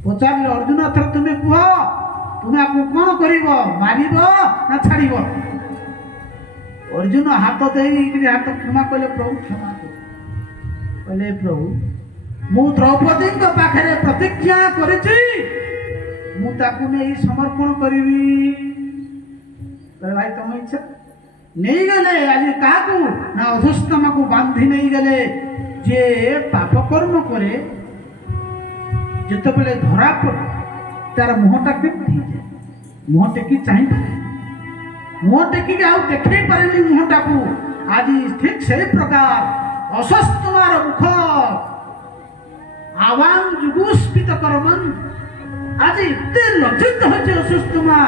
ପଚାରିଲେ, ଅର୍ଜୁନ ଏଥର ତୁମେ କୁହ, ତୁମେ ଆକୁ କ'ଣ କରିବ? ମାରିବ ନା ଛାଡ଼ିବ? ଅର୍ଜୁନ ହାତ ଦେଇକିରି ହାତ କ୍ଷମା କଲେ, ପ୍ରଭୁ କ୍ଷମା କର। କହିଲେ, ପ୍ରଭୁ ମୁଁ ଦ୍ରୌପଦୀଙ୍କ ପାଖରେ ପ୍ରତିଜ୍ଞା କରିଛି, ମୁଁ ତାକୁ ନେଇ ସମର୍ପଣ କରିବି। କହିଲେ, ଭାଇ ତମ ଇଚ୍ଛା। ନେଇଗଲେ ଆଜି କାହାକୁ? ନା ଅଧସ୍ତମାକୁ ବାନ୍ଧି ନେଇଗଲେ। ଯେ ପାପ କର୍ମ କରେ ଯେତେବେଳେ ଧରା ପଡ଼େ ତାର ମୁହଁଟା କେମିତି ହେଇଯାଏ? ମୁହଁ ଟେକି ଚାହିଁପାରେ, ମୁହଁ ଟେକିକି ଆଉ ଦେଖେଇ ପାରେନି ମୁହଁଟାକୁ। ଆଜି ଠିକ୍ ସେଇ ପ୍ରକାର ଅସସ୍ତମାର ମୁଖ ଆବାଂ ଯୁଗୁସ୍ପିତ କରମନ୍। ଆଜି ଏତେ ଲଜ୍ଜିତ ହେଉଛି ଅସସ୍ତମା,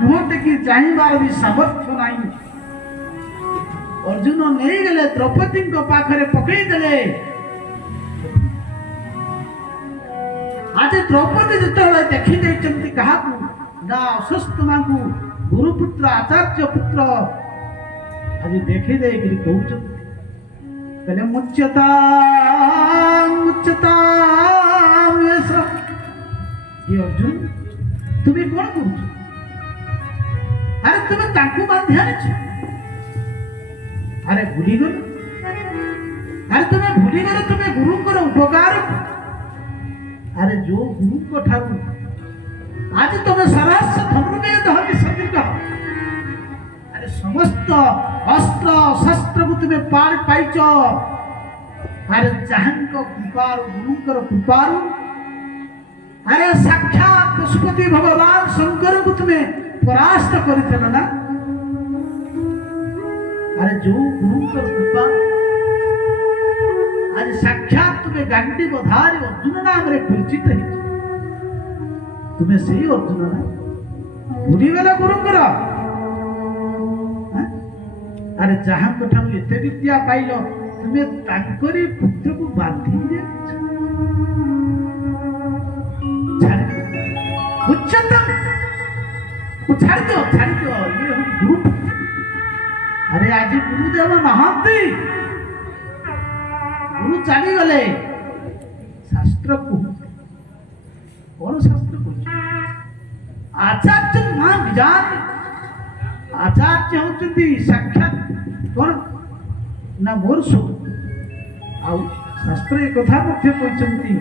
ମୁହଁ ଟେକି ଚାହିଁବାର ବି ସାମର୍ଥ୍ୟ ନାହିଁ। ଅର୍ଜୁନ ନେଇଗଲେ ଦ୍ରୌପଦୀଙ୍କ ପାଖରେ ପକେଇଦେଲେ। ଆଜି ଦ୍ରୌପଦୀ ଯେତେବେଳେ ଦେଖି ଦେଇଛନ୍ତି କାହାକୁ? ନା ଅସସ୍ତମାଙ୍କୁ, ଗୁରୁପୁତ୍ର ଆଚାର୍ଯ୍ୟ ପୁତ୍ର। ଆଜି ଦେଖି ଦେଇକିରି କହୁଛନ୍ତି, କହିଲେ ମୁଚ୍ୟତା ମୁଚ୍ୟତା ଆରେ ଭୁଲିଗଲ ଆରେ ତୁମେ ଭୁଲିଗଲ ତୁମେ ଗୁରୁଙ୍କର ଉପକାର ଆରେ ଯୋଉ ଗୁରୁଙ୍କ ଠାରୁ ଆଜି ତମେ ସରାସ ଧର୍ମବେଦ ବିସର୍ଜିତ ଆରେ ସମସ୍ତ ଅସ୍ତ୍ର ଶସ୍ତ୍ରକୁ ତୁମେ ପାଇଛ ଆରେ ଯାହାଙ୍କ କୃପାରୁ ଗୁରୁଙ୍କର କୃପାରୁ ଆରେ ସାକ୍ଷାତ ପଶୁପତି ଭଗବାନ ଶଙ୍କରଙ୍କୁ ତୁମେ ପରାସ୍ତ କରିଥିଲ ନା ଆରେ ଯୋଉ ଗୁରୁଙ୍କର କୃପା ଆଜି ସାକ୍ଷାତ ତୁମେ ଗାଣ୍ଡି ବଧାରି ଅର୍ଜୁନ ନାମରେ ପରିଚିତ ହେଇଛ ତୁମେ ସେଇ ଅର୍ଜୁନ ନା ଭୁଲିଗଲ ଗୁରୁଙ୍କର ଆରେ ଯାହାଙ୍କ ଠାରୁ ଏତେ ବିଦ୍ୟା ପାଇଲ ତୁମେ ତାଙ୍କରି ପୁତ୍ରକୁ ବାନ୍ଧି ଦିଅଛ ଉଚ୍ଚତମ ଛାଡ଼ିଦିଅ ଇଏ ଗୁରୁ ଆରେ ଆଜି ଗୁରୁଦେବ ନାହାନ୍ତି ଗୁରୁ ଚାଲିଗଲେ ଶାସ୍ତ୍ର କୁହନ୍ତି କଣ ଶାସ୍ତ୍ର କହୁଛି ଆଚାର୍ଯ୍ୟ ମା ବିଜାନ ଆଚାର୍ଯ୍ୟ ହଉଛନ୍ତି ସାକ୍ଷାତ କଣ ନା ମୋର ସ୍ୱରୂପ ଆଉ ଶାସ୍ତ୍ର ଏ କଥା ମଧ୍ୟ କହିଛନ୍ତି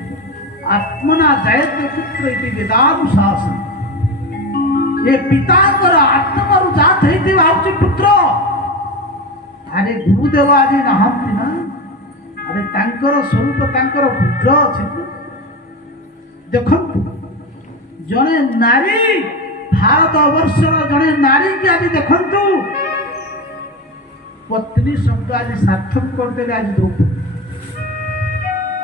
ଆତ୍ମନା ଜାୟତେ ପୁତ୍ର ଇତି ବେଦାନୁଶାସନ ଏ ପିତାଙ୍କର ଆତ୍ମରୁ ଜାତ ହେଇଥିବା ହଉଛି ପୁତ୍ର ଆରେ ଗୁରୁଦେବ ଆଜି ନାହାନ୍ତି ନା ଆରେ ତାଙ୍କର ସ୍ୱରୂପ ତାଙ୍କର ପୁତ୍ର ଅଛି ଦେଖନ୍ତୁ ଜଣେ ନାରୀ ଭାରତ ବର୍ଷର ଜଣେ ନାରୀକି ଆଜି ଦେଖନ୍ତୁ ପତ୍ନୀ ଶବ୍ଦ ଆଜି ସାର୍ଥକ କରିଦେଲେ ଆଜି ଦ୍ରୌପଦୀ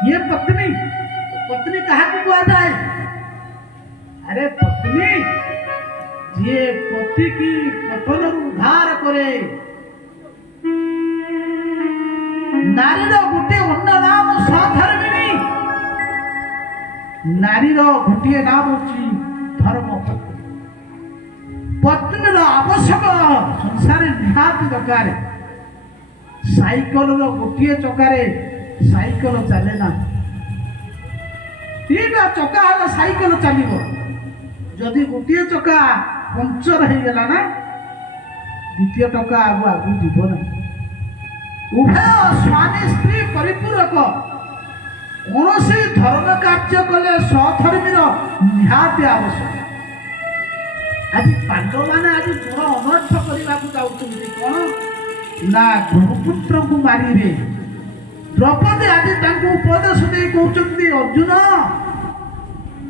ଇଏ ପତ୍ନୀ କାହାକୁ କୁହାଯାଏ ଆରେ ପତ୍ନୀ ଯିଏ ପତିକି ପତନରୁ ଉଦ୍ଧାର କରେ ନାରୀର ଗୋଟିଏ ଅନ୍ୟ ନାମ ସଧର୍ମିଣୀ ନାରୀର ଗୋଟିଏ ନାମ ହେଉଛି ଧର୍ମ ପତ୍ନୀର ଆବଶ୍ୟକ ସଂସାରରେ ନିହାତି ଦରକାର ସାଇକେଲର ଗୋଟିଏ ଚକାରେ ସାଇକେଲ ଚାଲେ ନା ଦିଟା ଚକା ହେଲେ ସାଇକେଲ ଚାଲିବ ଯଦି ଗୋଟିଏ ଚକା ପଞ୍ଚର ହେଇଗଲା ନା ଦ୍ୱିତୀୟ ଚକା ଆଗକୁ ଯିବ ନାହିଁ ଉଭୟ ସ୍ୱାମୀ ସ୍ତ୍ରୀ ପରିପୂରକ କୌଣସି ଧର୍ମ କାର୍ଯ୍ୟ କଲେ ସଧର୍ମୀର ନିହାତି ଆବଶ୍ୟକ ଆଜି ପାଣ୍ଡବମାନେ ଆଜି ବଡ଼ ଅନର୍ଥ କରିବାକୁ ଯାଉଛନ୍ତି କଣ ନା ଗୁରୁପୁତ୍ରଙ୍କୁ ମାରିବେ ଦ୍ରୌପଦୀ ଆଜି ତାଙ୍କୁ ଉପଦେଶ ଦେଇ କହୁଛନ୍ତି ଅର୍ଜୁନ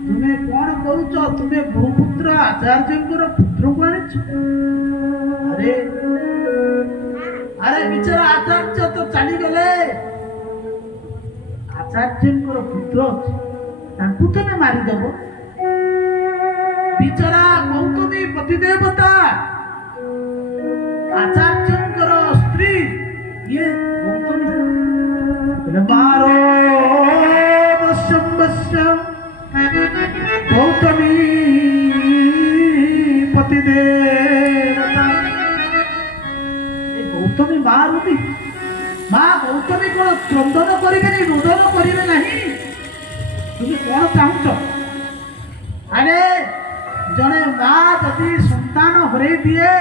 ତୁମେ କଣ କରୁଛ ତୁମେ ଗୁରୁପୁତ୍ର ଆଚାର୍ଯ୍ୟଙ୍କର ପୁତ୍ରକୁ ଆଣିଛ ଆରେ ବିଚାରା ଆଚାର୍ଯ୍ୟ ତ ଚାଲିଗଲେ ଆଚାର୍ଯ୍ୟଙ୍କର ପୁତ୍ର ଅଛି ତାଙ୍କୁ ତମେ ମାରିଦେବ ବିଚାରା ଗୌତମୀ ପତିଦେବତା ଆଚାର୍ଯ୍ୟଙ୍କର ସ୍ତ୍ରୀ ଇଏ ଗୌତମୀ ମାରୋ ଗୌତମୀ ପତିଦେବତା ଗୌତମୀ ମା ରୁଟି ମା ଗୌତମୀ କଣ ଚନ୍ଦନ କରିବେନି ରୋଦନ କରିବେ ନାହିଁ তুমি কଣ ଚାହୁଁଛ ଆରେ ଜଣେ ମା ଯଦି ସନ୍ତାନ ହରେଇ ଦିଏ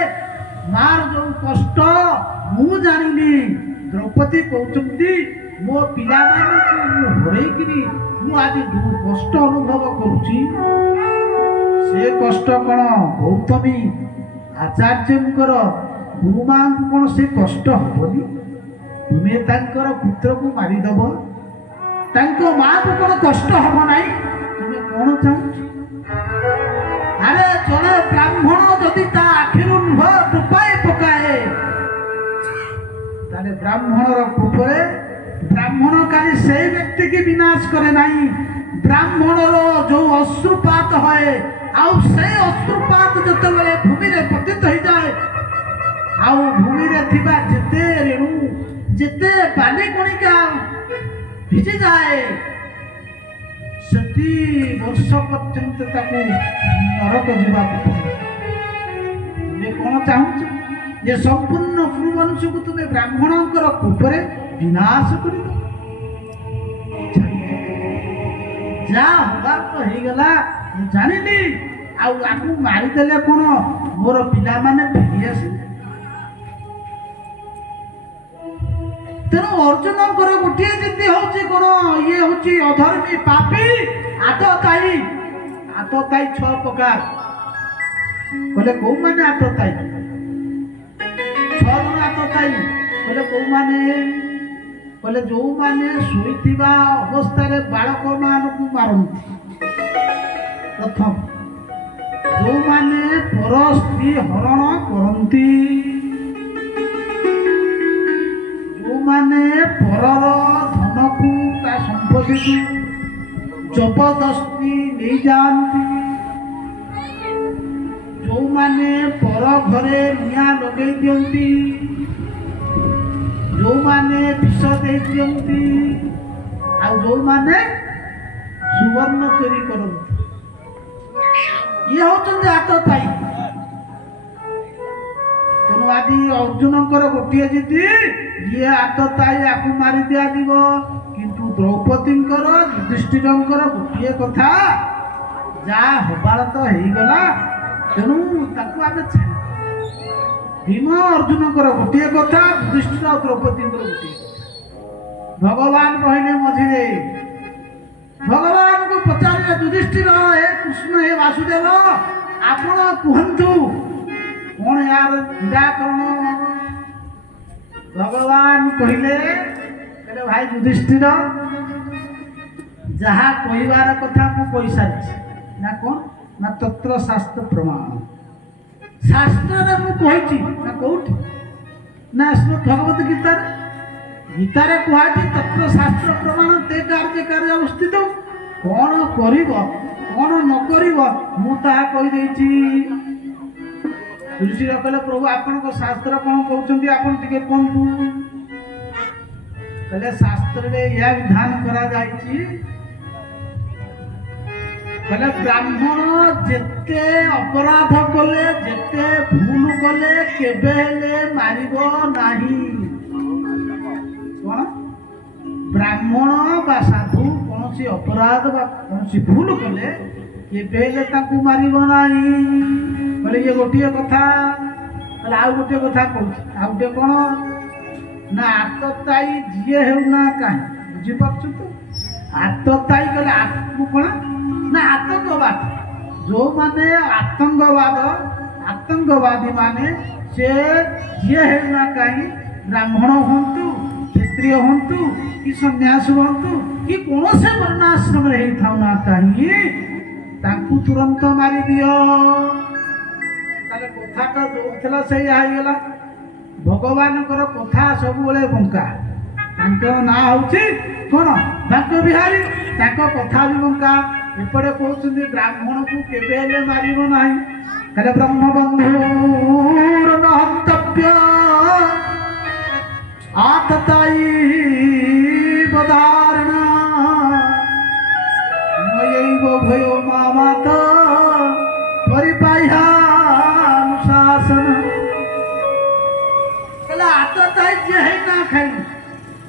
ମାର ଯୋଉ କଷ୍ଟ ମୁଁ ଜାଣିନି ଦ୍ରୌପଦୀ କହୁଛନ୍ତି ମୋ ପିଲାମାନଙ୍କୁ ମୁଁ ହରେଇକିରି ମୁଁ ଆଜି ଯୋଉ କଷ୍ଟ ଅନୁଭବ କରୁଛି ସେ କଷ୍ଟ କଣ ଗୌତମୀ ଆଚାର୍ଯ୍ୟଙ୍କର ଗୁରୁମାଙ୍କୁ କଣ ସେ କଷ୍ଟ ହବନି ତୁମେ ତାଙ୍କର ପୁତ୍ରକୁ ମାରିଦେବ ତାଙ୍କ ମାକୁ କଣ କଷ୍ଟ ହବ ନାହିଁ ତୁମେ କଣ ଚାହୁଁଛ ଆରେ ଜଣେ ବ୍ରାହ୍ମଣ ଯଦି ତା ଆଖିରୁ ଲୁହ ଟୋପାଏ ପକାଏ ତାହେଲେ ବ୍ରାହ୍ମଣର କୃପରେ ବ୍ରାହ୍ମଣ କାଲି ସେଇ ବ୍ୟକ୍ତିକି ବିନାଶ କରେ ନାହିଁ ବ୍ରାହ୍ମଣର ଯୋଉ ଅଶ୍ରୁପାତ ହୁଏ ଆଉ ସେଇ ଅଶ୍ରୁପାତ ଯେତେବେଳେ ଭୂମିରେ ପତିତ ହେଇଯାଏ ଆଉ ଭୂମିରେ ଥିବା ଯେତେ ରେଣୁ ଯେତେ ବାଲି କଣିକା ଭିଜି ଯାଏ ସେଠି ବର୍ଷ ପର୍ଯ୍ୟନ୍ତ ତାକୁ ନରକ ଯିବାକୁ ପଡେ ତୁମେ କଣ ଚାହୁଁଛ ଯେ ସମ୍ପୂର୍ଣ୍ଣ କୁରୁବଂଶକୁ ତୁମେ ବ୍ରାହ୍ମଣଙ୍କର କୂପରେ ବିନାଶ କରିବ ଯାହା ହବାର ତ ହେଇଗଲା ମୁଁ ଜାଣିଲି ଆଉ ଆକୁ ମାରିଦେଲେ କଣ ମୋର ପିଲାମାନେ ଫେରି ଆସିଲେ ଅର୍ଜୁନଙ୍କର ଗୋଟିଏ ଜିଦି ହଉଛି କ'ଣ ଇଏ ହଉଛି ଅଧର୍ମୀ ପାପୀ ଆତତାୟୀ। ଆତତାୟୀ 6 ପ୍ରକାର କହିଲେ କୋଉମାନେ ଆତତାୟୀ? 6 ଜଣ ଆତତାୟୀ କହିଲେ କୋଉମାନେ? କହିଲେ ଯୋଉମାନେ ଶୋଇଥିବା ଅବସ୍ଥାରେ ବାଳକମାନଙ୍କୁ ମାରନ୍ତି। ପ୍ରଥମ ଯୋଉମାନେ ପର ସ୍ତ୍ରୀ ହରଣ କରନ୍ତି, ଯୋଉମାନେ ପରର ଧନକୁ ତା ସମ୍ପତ୍ତିକୁ ଜବରଦସ୍ତି ନେଇଯାଆନ୍ତି, ଯୋଉମାନେ ପର ଘରେ ନିଆଁ ଲଗେଇ ଦିଅନ୍ତି, ଯୋଉମାନେ ବିଷ ଦେଇ ଦିଅନ୍ତି, ଆଉ ଯୋଉମାନେ ସୁବର୍ଣ୍ଣ ଚୋରି କରନ୍ତି, ଇଏ ହଉଛନ୍ତି ଆତତାୟୀ। ତେଣୁ ଆଜି ଅର୍ଜୁନଙ୍କର ଗୋଟିଏ ଜିଦି, ଇଏ ଆତତାୟୀ ଆକୁ ମାରି ଦିଆଯିବ। କିନ୍ତୁ ଦ୍ରୌପଦୀଙ୍କର ଯୁଧିଷ୍ଠିରଙ୍କର ଗୋଟିଏ କଥା, ଯାହା ହବାର ତ ହେଇଗଲା, ତେଣୁ ତାକୁ ଆମେ ଛାଡ଼ି। ଭୀମ ଅର୍ଜୁନଙ୍କର ଗୋଟିଏ କଥା, ଯୁଧିଷ୍ଠିର ଆଉ ଦ୍ରୌପଦୀଙ୍କର ଗୋଟିଏ କଥା। ଭଗବାନ କହିଲେ ମଝିରେ, ଭଗବାନଙ୍କୁ ପଚାରିଲେ ଯୁଧିଷ୍ଠିର, ହେ କୃଷ୍ଣ, ହେ ବାସୁଦେବ, ଆପଣ କୁହନ୍ତୁ କ'ଣ ୟାର ନିରାକରଣ? ଭଗବାନ କହିଲେ ଭାଇ ଯୁଧିଷ୍ଠିର, ଯାହା କହିବାର କଥା ମୁଁ କହିସାରିଛି। ନା କ'ଣ? ନା ତତ୍ର ଶାସ୍ତ୍ର ପ୍ରମାଣ। ଶାସ୍ତ୍ରରେ ମୁଁ କହିଛି। ନା କୋଉଠି? ନା ଭଗବତ ଗୀତାରେ। ଗୀତାରେ କୁହାଯାଇଛି ତତ୍ର ଶାସ୍ତ୍ର ପ୍ରମାଣ ତେ କାର୍ଯ୍ୟ କାର୍ଯ୍ୟ ଅବସ୍ଥିତ। କ'ଣ କରିବ କ'ଣ ନ କରିବ ମୁଁ ତାହା କହିଦେଇଛି। ଯୁଧିଷ୍ଠିର କହିଲେ ପ୍ରଭୁ ଆପଣଙ୍କ ଶାସ୍ତ୍ର କ'ଣ କହୁଛନ୍ତି ଆପଣ ଟିକେ କୁହନ୍ତୁ। କହିଲେ ଶାସ୍ତ୍ରରେ ଏହା ବିଧାନ କରାଯାଇଛି, କହିଲେ ବ୍ରାହ୍ମଣ ଯେତେ ଅପରାଧ କଲେ, ଯେତେ ଭୁଲ କଲେ କେବେ ହେଲେ ମାରିବ ନାହିଁ। କ'ଣ? ବ୍ରାହ୍ମଣ ବା ସାଧୁ କୌଣସି ଅପରାଧ ବା କୌଣସି ଭୁଲ କଲେ କେବେ ହେଲେ ତାଙ୍କୁ ମାରିବ ନାହିଁ। କହିଲେ ଇଏ ଗୋଟିଏ କଥା। କହିଲେ ଆଉ ଗୋଟିଏ କଥା କହୁଛି। ଆଉ ଗୋଟିଏ କ'ଣ? ନା ଆତତାୟୀ ଯିଏ ହେଉନା କାହିଁ। ବୁଝିପାରୁଛୁ ତ? ଆତତାୟୀ କହିଲେ ଆକୁ କ'ଣ? ନା ଆତଙ୍କବାଦ। ଯୋଉମାନେ ଆତଙ୍କବାଦୀ ମାନେ ସେ ଯିଏ ହେଉନା କାହିଁ, ବ୍ରାହ୍ମଣ ହୁଅନ୍ତୁ, କ୍ଷତ୍ରିୟ ହୁଅନ୍ତୁ, କି ସନ୍ନ୍ୟାସ ହୁଅନ୍ତୁ, କି କୌଣସି ବର୍ଣ୍ଣାଶ୍ରମରେ ହେଇଥାଉ ନା କାହିଁକି, ତାଙ୍କୁ ତୁରନ୍ତ ମାରିଦିଅ। ତାହେଲେ କଥାଟା ଯୋଉ ଥିଲା ସେଇଆ ହେଇଗଲା। ଭଗବାନଙ୍କର କଥା ସବୁବେଳେ ବଙ୍କା। ତାଙ୍କର ନାଁ ହଉଛି କ'ଣ? ବାଙ୍କ ବିହାରୀ। ତାଙ୍କ କଥା ବି ବଙ୍କା। ଏପଟେ କହୁଛନ୍ତି ବ୍ରାହ୍ମଣକୁ କେବେ ହେଲେ ମାରିବ ନାହିଁ। କହିଲେ ବ୍ରହ୍ମବନ୍ଧୁର ହନ୍ତବ୍ୟ ଆତତାୟୀ ବଦାରଣ ମୟୈବ ଭୟ ମାମାତ ପରିପାହ୍ୟାନୁଶାସନ। କହିଲେ ଆତତାୟୀ ଯିଏ ହେଇନା ଖାଇ,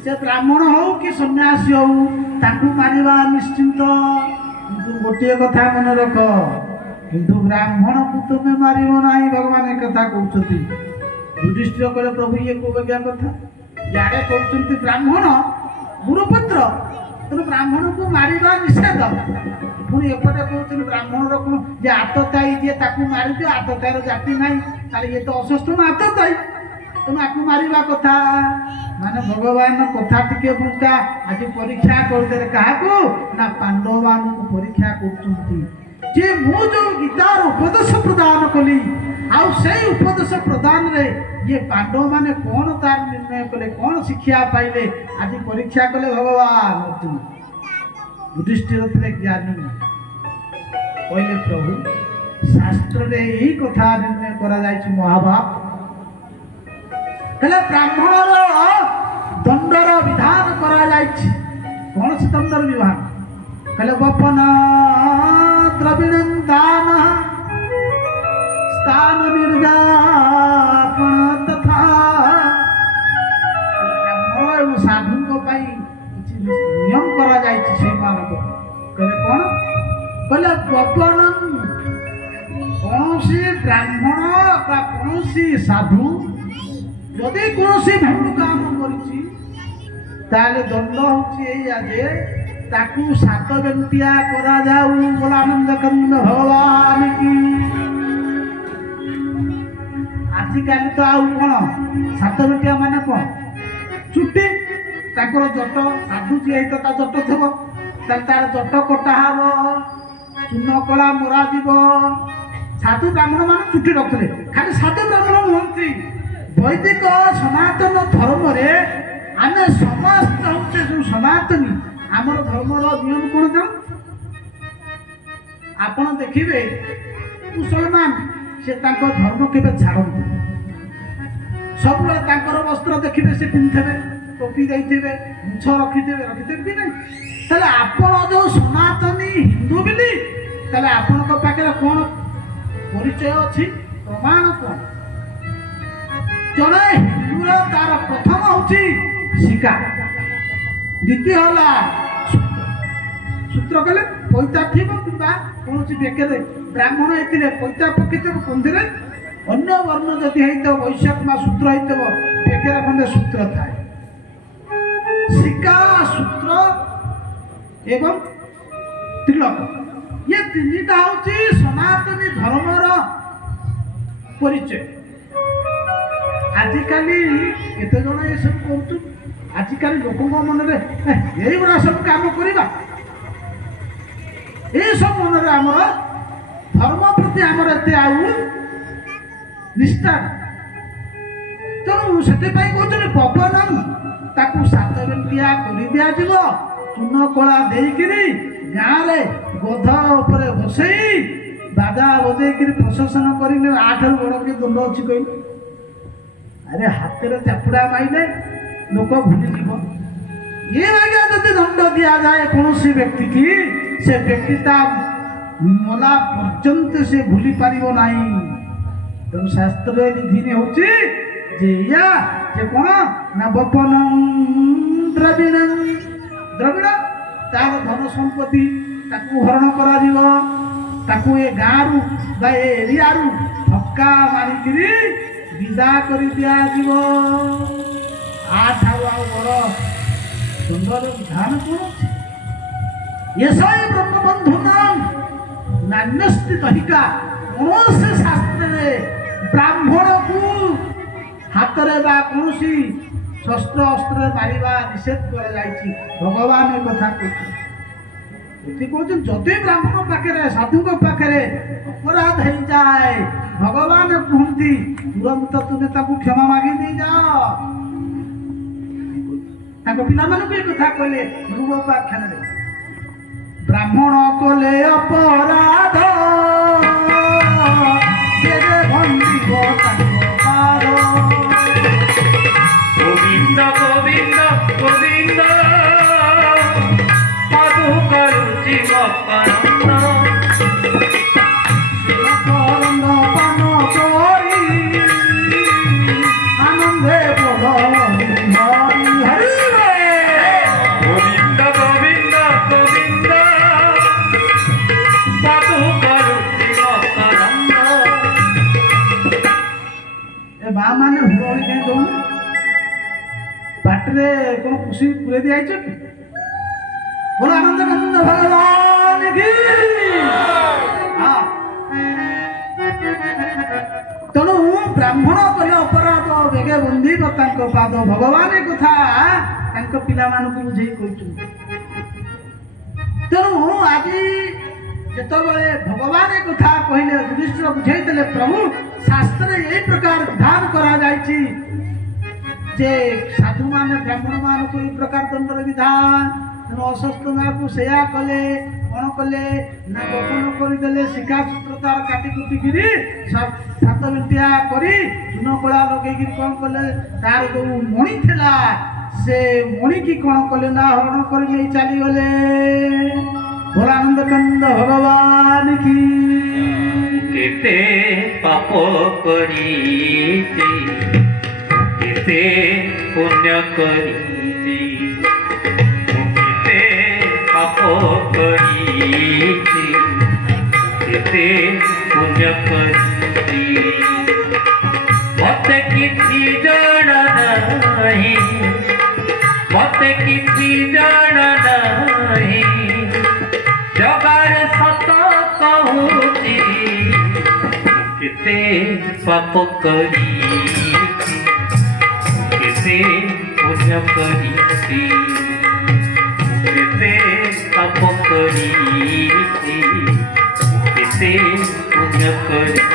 ସେ ବ୍ରାହ୍ମଣ ହଉ କି ସନ୍ନ୍ୟାସୀ ହଉ, ତାକୁ ମାରିବା ନିଶ୍ଚିନ୍ତ। କିନ୍ତୁ ଗୋଟିଏ କଥା ମନେ ରଖ, କିନ୍ତୁ ବ୍ରାହ୍ମଣକୁ ତୁମେ ମାରିବ ନାହିଁ। ଭଗବାନ ଏ କଥା କହୁଛନ୍ତି। ଯୁଧିଷ୍ଠିର କହିଲେ ପ୍ରଭୁ ଇଏ କୋଉ ବଗିଆ କଥା? ଇଆଡ଼େ କହୁଛନ୍ତି ବ୍ରାହ୍ମଣ ଗୁରୁପୁତ୍ର, ତେଣୁ ବ୍ରାହ୍ମଣକୁ ମାରିବା ନିଷେଧ। ପୁଣି ଏପଟେ କହୁଛନ୍ତି ବ୍ରାହ୍ମଣର କ'ଣ ଯେ ଆତତାୟୀ ଯିଏ ତାକୁ ମାରିଦିଅ, ଆତତାୟୀର ଜାତି ନାହିଁ, ତାହେଲେ ଇଏ ତ ଅସୁସ୍ଥ ନା ଆତତାୟୀ, ତେଣୁ ଆକୁ ମାରିବା କଥା। ମାନେ ଭଗବାନ କଥା ଟିକେ ବଙ୍କା। ଆଜି ପରୀକ୍ଷା କରିଦେଲେ କାହାକୁ? ନା ପାଣ୍ଡବମାନଙ୍କୁ ପରୀକ୍ଷା କରୁଛନ୍ତି ଯେ ମୁଁ ଯୋଉ ଗୀତାର ଉପଦେଶ ପ୍ରଦାନ କଲି, ଆଉ ସେଇ ଉପଦେଶ ପ୍ରଦାନରେ ଇଏ ପାଣ୍ଡବମାନେ କ'ଣ ତାର ନିର୍ଣ୍ଣୟ କଲେ, କ'ଣ ଶିକ୍ଷା ପାଇଲେ, ଆଜି ପରୀକ୍ଷା କଲେ ଭଗବାନ ଅର୍ଜୁନ। ଯୁଧିଷ୍ଠିର ଥିଲେ ଜ୍ଞାନୀ। କହିଲେ ପ୍ରଭୁ ଶାସ୍ତ୍ରରେ ଏଇ କଥା ନିର୍ଣ୍ଣୟ କରାଯାଇଛି ମହାଭାବ। ହେଲେ ବ୍ରାହ୍ମଣର ଦଣ୍ଡର ବିଧାନ କରାଯାଇଛି। କ'ଣ ସେ ଦଣ୍ଡର ବିଧାନ? କହିଲେ ବପନ ଦ୍ରବିଣଂ ଦାନ ସ୍ଥାନ ନିର୍ଯାପନ ତଥା। ବ୍ରାହ୍ମଣ ଏବଂ ସାଧୁଙ୍କ ପାଇଁ କିଛି ନିୟମ କରାଯାଇଛି ସେଇମାନଙ୍କ। କହିଲେ କ'ଣ? କହିଲେ ବପନ, କୌଣସି ବ୍ରାହ୍ମଣ ବା କୌଣସି ସାଧୁ ଯଦି କୌଣସି ଭୁଲ କାମ କରିଛି, ତାହେଲେ ଦଣ୍ଡ ହଉଛି ଏଇଆ ଯେ ତାକୁ 7 ବେଣ୍ଟିଆ କରାଯାଉ। ବୋଲାନନ୍ଦ କନ୍ଦ ଭଗବାନ କି। ଆଜିକାଲି ତ ଆଉ କଣ 7 ବେଣ୍ଟିଆ ମାନେ କଣ ଚୁଟି ତାଙ୍କର ଜଟ ସାଧୁ ଯିଏ ହେଇତ ତା ଜଟ ଥିବ ତାହେଲେ ତାର ଜଟ କଟା ହବ, ଚୂନ କଳା ମରାଯିବ। ସାଧୁ ବ୍ରାହ୍ମଣ ମାନେ ଚୁଟି ରଖୁଥିଲେ, ଖାଲି ସାଧୁ ବ୍ରାହ୍ମଣ ନୁହନ୍ତି। ବୈଦିକ ସନାତନ ଧର୍ମରେ ଆମେ ସମସ୍ତେ ହଉଛେ ଯୋଉ ସନାତନୀ। ଆମର ଧର୍ମର ନିୟମ କଣ ଜାଣ? ଆପଣ ଦେଖିବେ ମୁସଲମାନ ସେ ତାଙ୍କ ଧର୍ମ କେବେ ଛାଡ଼ନ୍ତି। ସବୁବେଳେ ତାଙ୍କର ବସ୍ତ୍ର ଦେଖିବେ ସେ ପିନ୍ଧିଥିବେ, ଟୋପି ଦେଇଥିବେ, ମୁଛ ରଖିଥିବେ କି ନାହିଁ? ତାହେଲେ ଆପଣ ଯୋଉ ସନାତନୀ ହିନ୍ଦୁ ବୋଲି ତାହେଲେ ଆପଣଙ୍କ ପାଖରେ କଣ ପରିଚୟ ଅଛି, ପ୍ରମାଣ କଣ? ଜଣେ ହିନ୍ଦୁର ତାର ପ୍ରଥମ ହଉଛି ଶିକା, ଦ୍ୱିତୀୟ ହେଲା ସୂତ୍ର। ସୂତ୍ର କଲେ ପଇତା ଥିବ କିମ୍ବା କୌଣସି ବେକରେ ବ୍ରାହ୍ମଣ ହେଇଥିଲେ ପଇତା ପକେଇଥିବ କନ୍ଧିରେ, ଅନ୍ୟ ବର୍ଣ୍ଣ ଯଦି ହେଇଥିବ ବୈଶାଖ ବା ସୂତ୍ର ହେଇଥିବ ବେକରେ ଖଣ୍ଡେ ସୂତ୍ର ଥାଏ। ଶିକା, ସୂତ୍ର ଏବଂ ତିଲକ, ଇଏ ତିନିଟା ହଉଛି ସନାତନୀ ଧର୍ମର ପରିଚୟ। ଆଜିକାଲି କେତେ ଜଣ ଏସବୁ କରୁଛୁ? ଆଜିକାଲି ଲୋକଙ୍କ ମନରେ ଏଇଗୁଡ଼ା ସବୁ କାମ କରିବା, ଏସବୁ ମନରେ ଆମର ଧର୍ମ ପ୍ରତି ଆମର ଏତେ ଆଉ ନିଷ୍ଠା। ତେଣୁ ସେଥିପାଇଁ କହୁଛନ୍ତି ପବନ ତାକୁ 7 ବେଣ୍ଟିଆ କରି ଦିଆଯିବ। ଚୂନ କଳା ଦେଇକିରି ଗାଁରେ ଗଧ ଉପରେ ବସେଇ ବାଜା ବଜେଇକିରି ପ୍ରଶେସନ କରିଲେ। ଆଠାରୁ ବଡ଼ କି ଦଣ୍ଡ ଅଛି କହିଲେ? ଆରେ ହାତରେ ଚାପୁଡ଼ା ମାଇଲେ ଲୋକ ଭୁଲିଯିବ। ଏ ଆଜ୍ଞା ଯଦି ଦଣ୍ଡ ଦିଆଯାଏ କୌଣସି ବ୍ୟକ୍ତି କି, ସେ ବ୍ୟକ୍ତି ତା ମଲା ପର୍ଯ୍ୟନ୍ତ ସେ ଭୁଲି ପାରିବ ନାହିଁ। ତେଣୁ ଶାସ୍ତ୍ରରେ ବିଧି ହଉଛି ଯେ ଏଇଆ ଯେ କଣ ନା ବପନ ଦ୍ରବିଣ, ଦ୍ରବିଣ ତାର ଧନ ସମ୍ପତ୍ତି ତାକୁ ହରଣ କରାଯିବ। ତାକୁ ଏ ଗାଁରୁ ବା ଏ ଏରିଆରୁ ଧକ୍କା ମାରିକିରି ବିଦା କରି ଦିଆଯିବ। ଆଠାରୁ ଆଉ ବଡ଼ ସୁନ୍ଦର ବିଧାନ କଣ ଅଛି? ଏସଇ ବ୍ରହ୍ମବନ୍ଧୁ ନାନ୍ୟସ୍ତି ଦହିକା। କୌଣସି ଶାସ୍ତ୍ରରେ ବ୍ରାହ୍ମଣକୁ ହାତରେ ବା କୌଣସି ଶସ୍ତ୍ର ଅସ୍ତ୍ରରେ ମାରିବା ନିଷେଧ କରାଯାଇଛି। ଭଗବାନ ଏ କଥା କହୁଛନ୍ତି। ଏଠି କହୁଛନ୍ତି ଯଦି ବ୍ରାହ୍ମଣ ପାଖରେ ସାଧୁଙ୍କ ପାଖରେ ଅପରାଧ ହେଇଯାଏ, ଭଗବାନ କୁହନ୍ତି ତୁରନ୍ତ ତୁମେ ତାକୁ କ୍ଷମା ମାଗି ଦେଇଯାଅ। ତାଙ୍କ ପିଲାମାନଙ୍କୁ ଏ କଥା କହିଲେ ଧ୍ରୁବୋପାଖ୍ୟାନରେ। ବ୍ରାହ୍ମଣ କଲେ ଅପରାଧ କେବେ ଭଣ୍ଡିବ ତାଙ୍କ ପାଦ। ଗୋବିନ୍ଦ ଗୋବିନ୍ଦ ଗୋବିନ୍ଦ ମଧୁ କରୁଛି ମକରନ୍ଦ। ମକରନ୍ଦ ପାନ କରି ଆନନ୍ଦେ ବୋଲ ହରି ହରି। ଗୋବିନ୍ଦ ଗୋବିନ୍ଦ ଗୋବିନ୍ଦ ମଧୁ କରୁଛି ମକରନ୍ଦ। ଏ ମା ମାନେ ହୁଳହୁଳି କାହିଁ ଦଉନି? ପାଟିରେ କଣ ଖୁସି ପୁରେଇ ଦିଆଯାଇଛ କି? ବୋଲ ଆନନ୍ଦ କାନନ୍ଦ ଭଗବାନ କି। ତେଣୁ ବ୍ରାହ୍ମଣ କଲେ ଅପରାଧ ବେଗେ ବନ୍ଧିବ ତାଙ୍କ ପାଦ। ଭଗବାନ ଏ କଥା ତାଙ୍କ ପିଲାମାନଙ୍କୁ ବୁଝେଇ କହିଛନ୍ତି। ତେଣୁ ଆଜି ଯେତେବେଳେ ଭଗବାନ ଏ କଥା କହିଲେ, ଯୁଧିଷ୍ଠିର ବୁଝେଇଥିଲେ ପ୍ରଭୁ ଶାସ୍ତ୍ରରେ ଏଇ ପ୍ରକାର ବିଧାନ କରାଯାଇଛି ଯେ ସାଧୁମାନେ ବ୍ରାହ୍ମଣ ମାନଙ୍କୁ ଏଇ ପ୍ରକାର ଦଣ୍ଡର ବିଧାନ। ତେଣୁ ଅଶ୍ୱସ୍ଥ ମାକୁ ସେୟା କଲେ। କଣ କଲେ ନା ଗୋପନ କରିଦେଲେ। ଶିଖା ସୂତ୍ର ତାର କାଟି କୁଟିକିରି 7 ବେଣ୍ଟିଆ କରି ଚୂନ କଳା ଲଗେଇକିରି କଣ କଲେ, ତାର ଯୋଉ ମଣି ଥିଲା ସେ ମଣିକି କଣ କଲେ ନା ହରଣ କରି ନେଇ ଚାଲିଗଲେ। ଭୋଳାନନ୍ଦ କନ୍ଦ ଭଗବାନ କି। କେତେ ପାପ କରିଛି, କେତେ ପୁଣ୍ୟ କରିଛି, ମୁଁ କେତେ ପାପ କରିଛି, କେତେ ପୁଣ୍ୟ କରିଛି। ମତେ କିଛି ଜଣା ନାହିଁ, ମତେ मते किछि जाना नाही जगार सत कहूची केते पाप करी केते पुण्य करी केते पाप करी केते पुण्य करी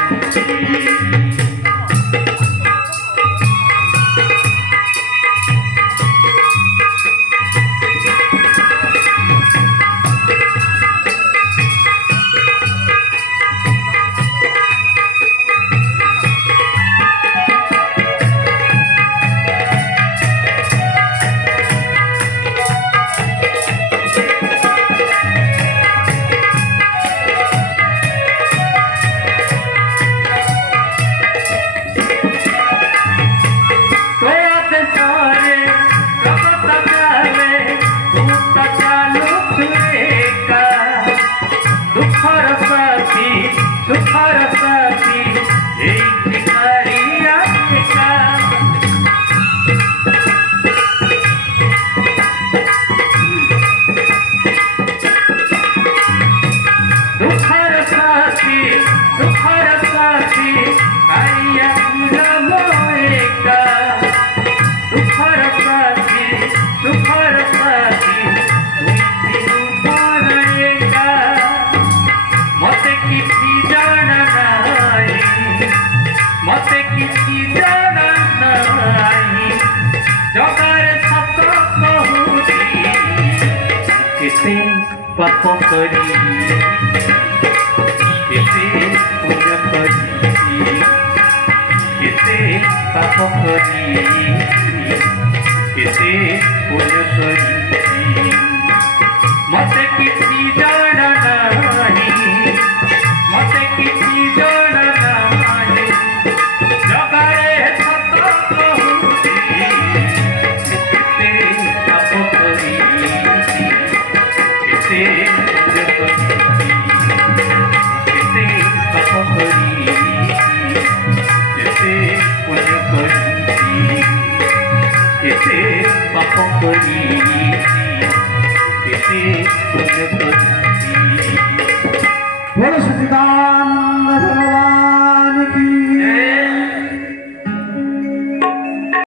मते किसी जाना नहीं जगार सत कहूची केते पाप करी केते पुण्य करी केते पाप करी केते पुण्य करी मते किसी जाना नहीं मते किसी जाना नहीं जगारे सत कहूची केते पाप करी केते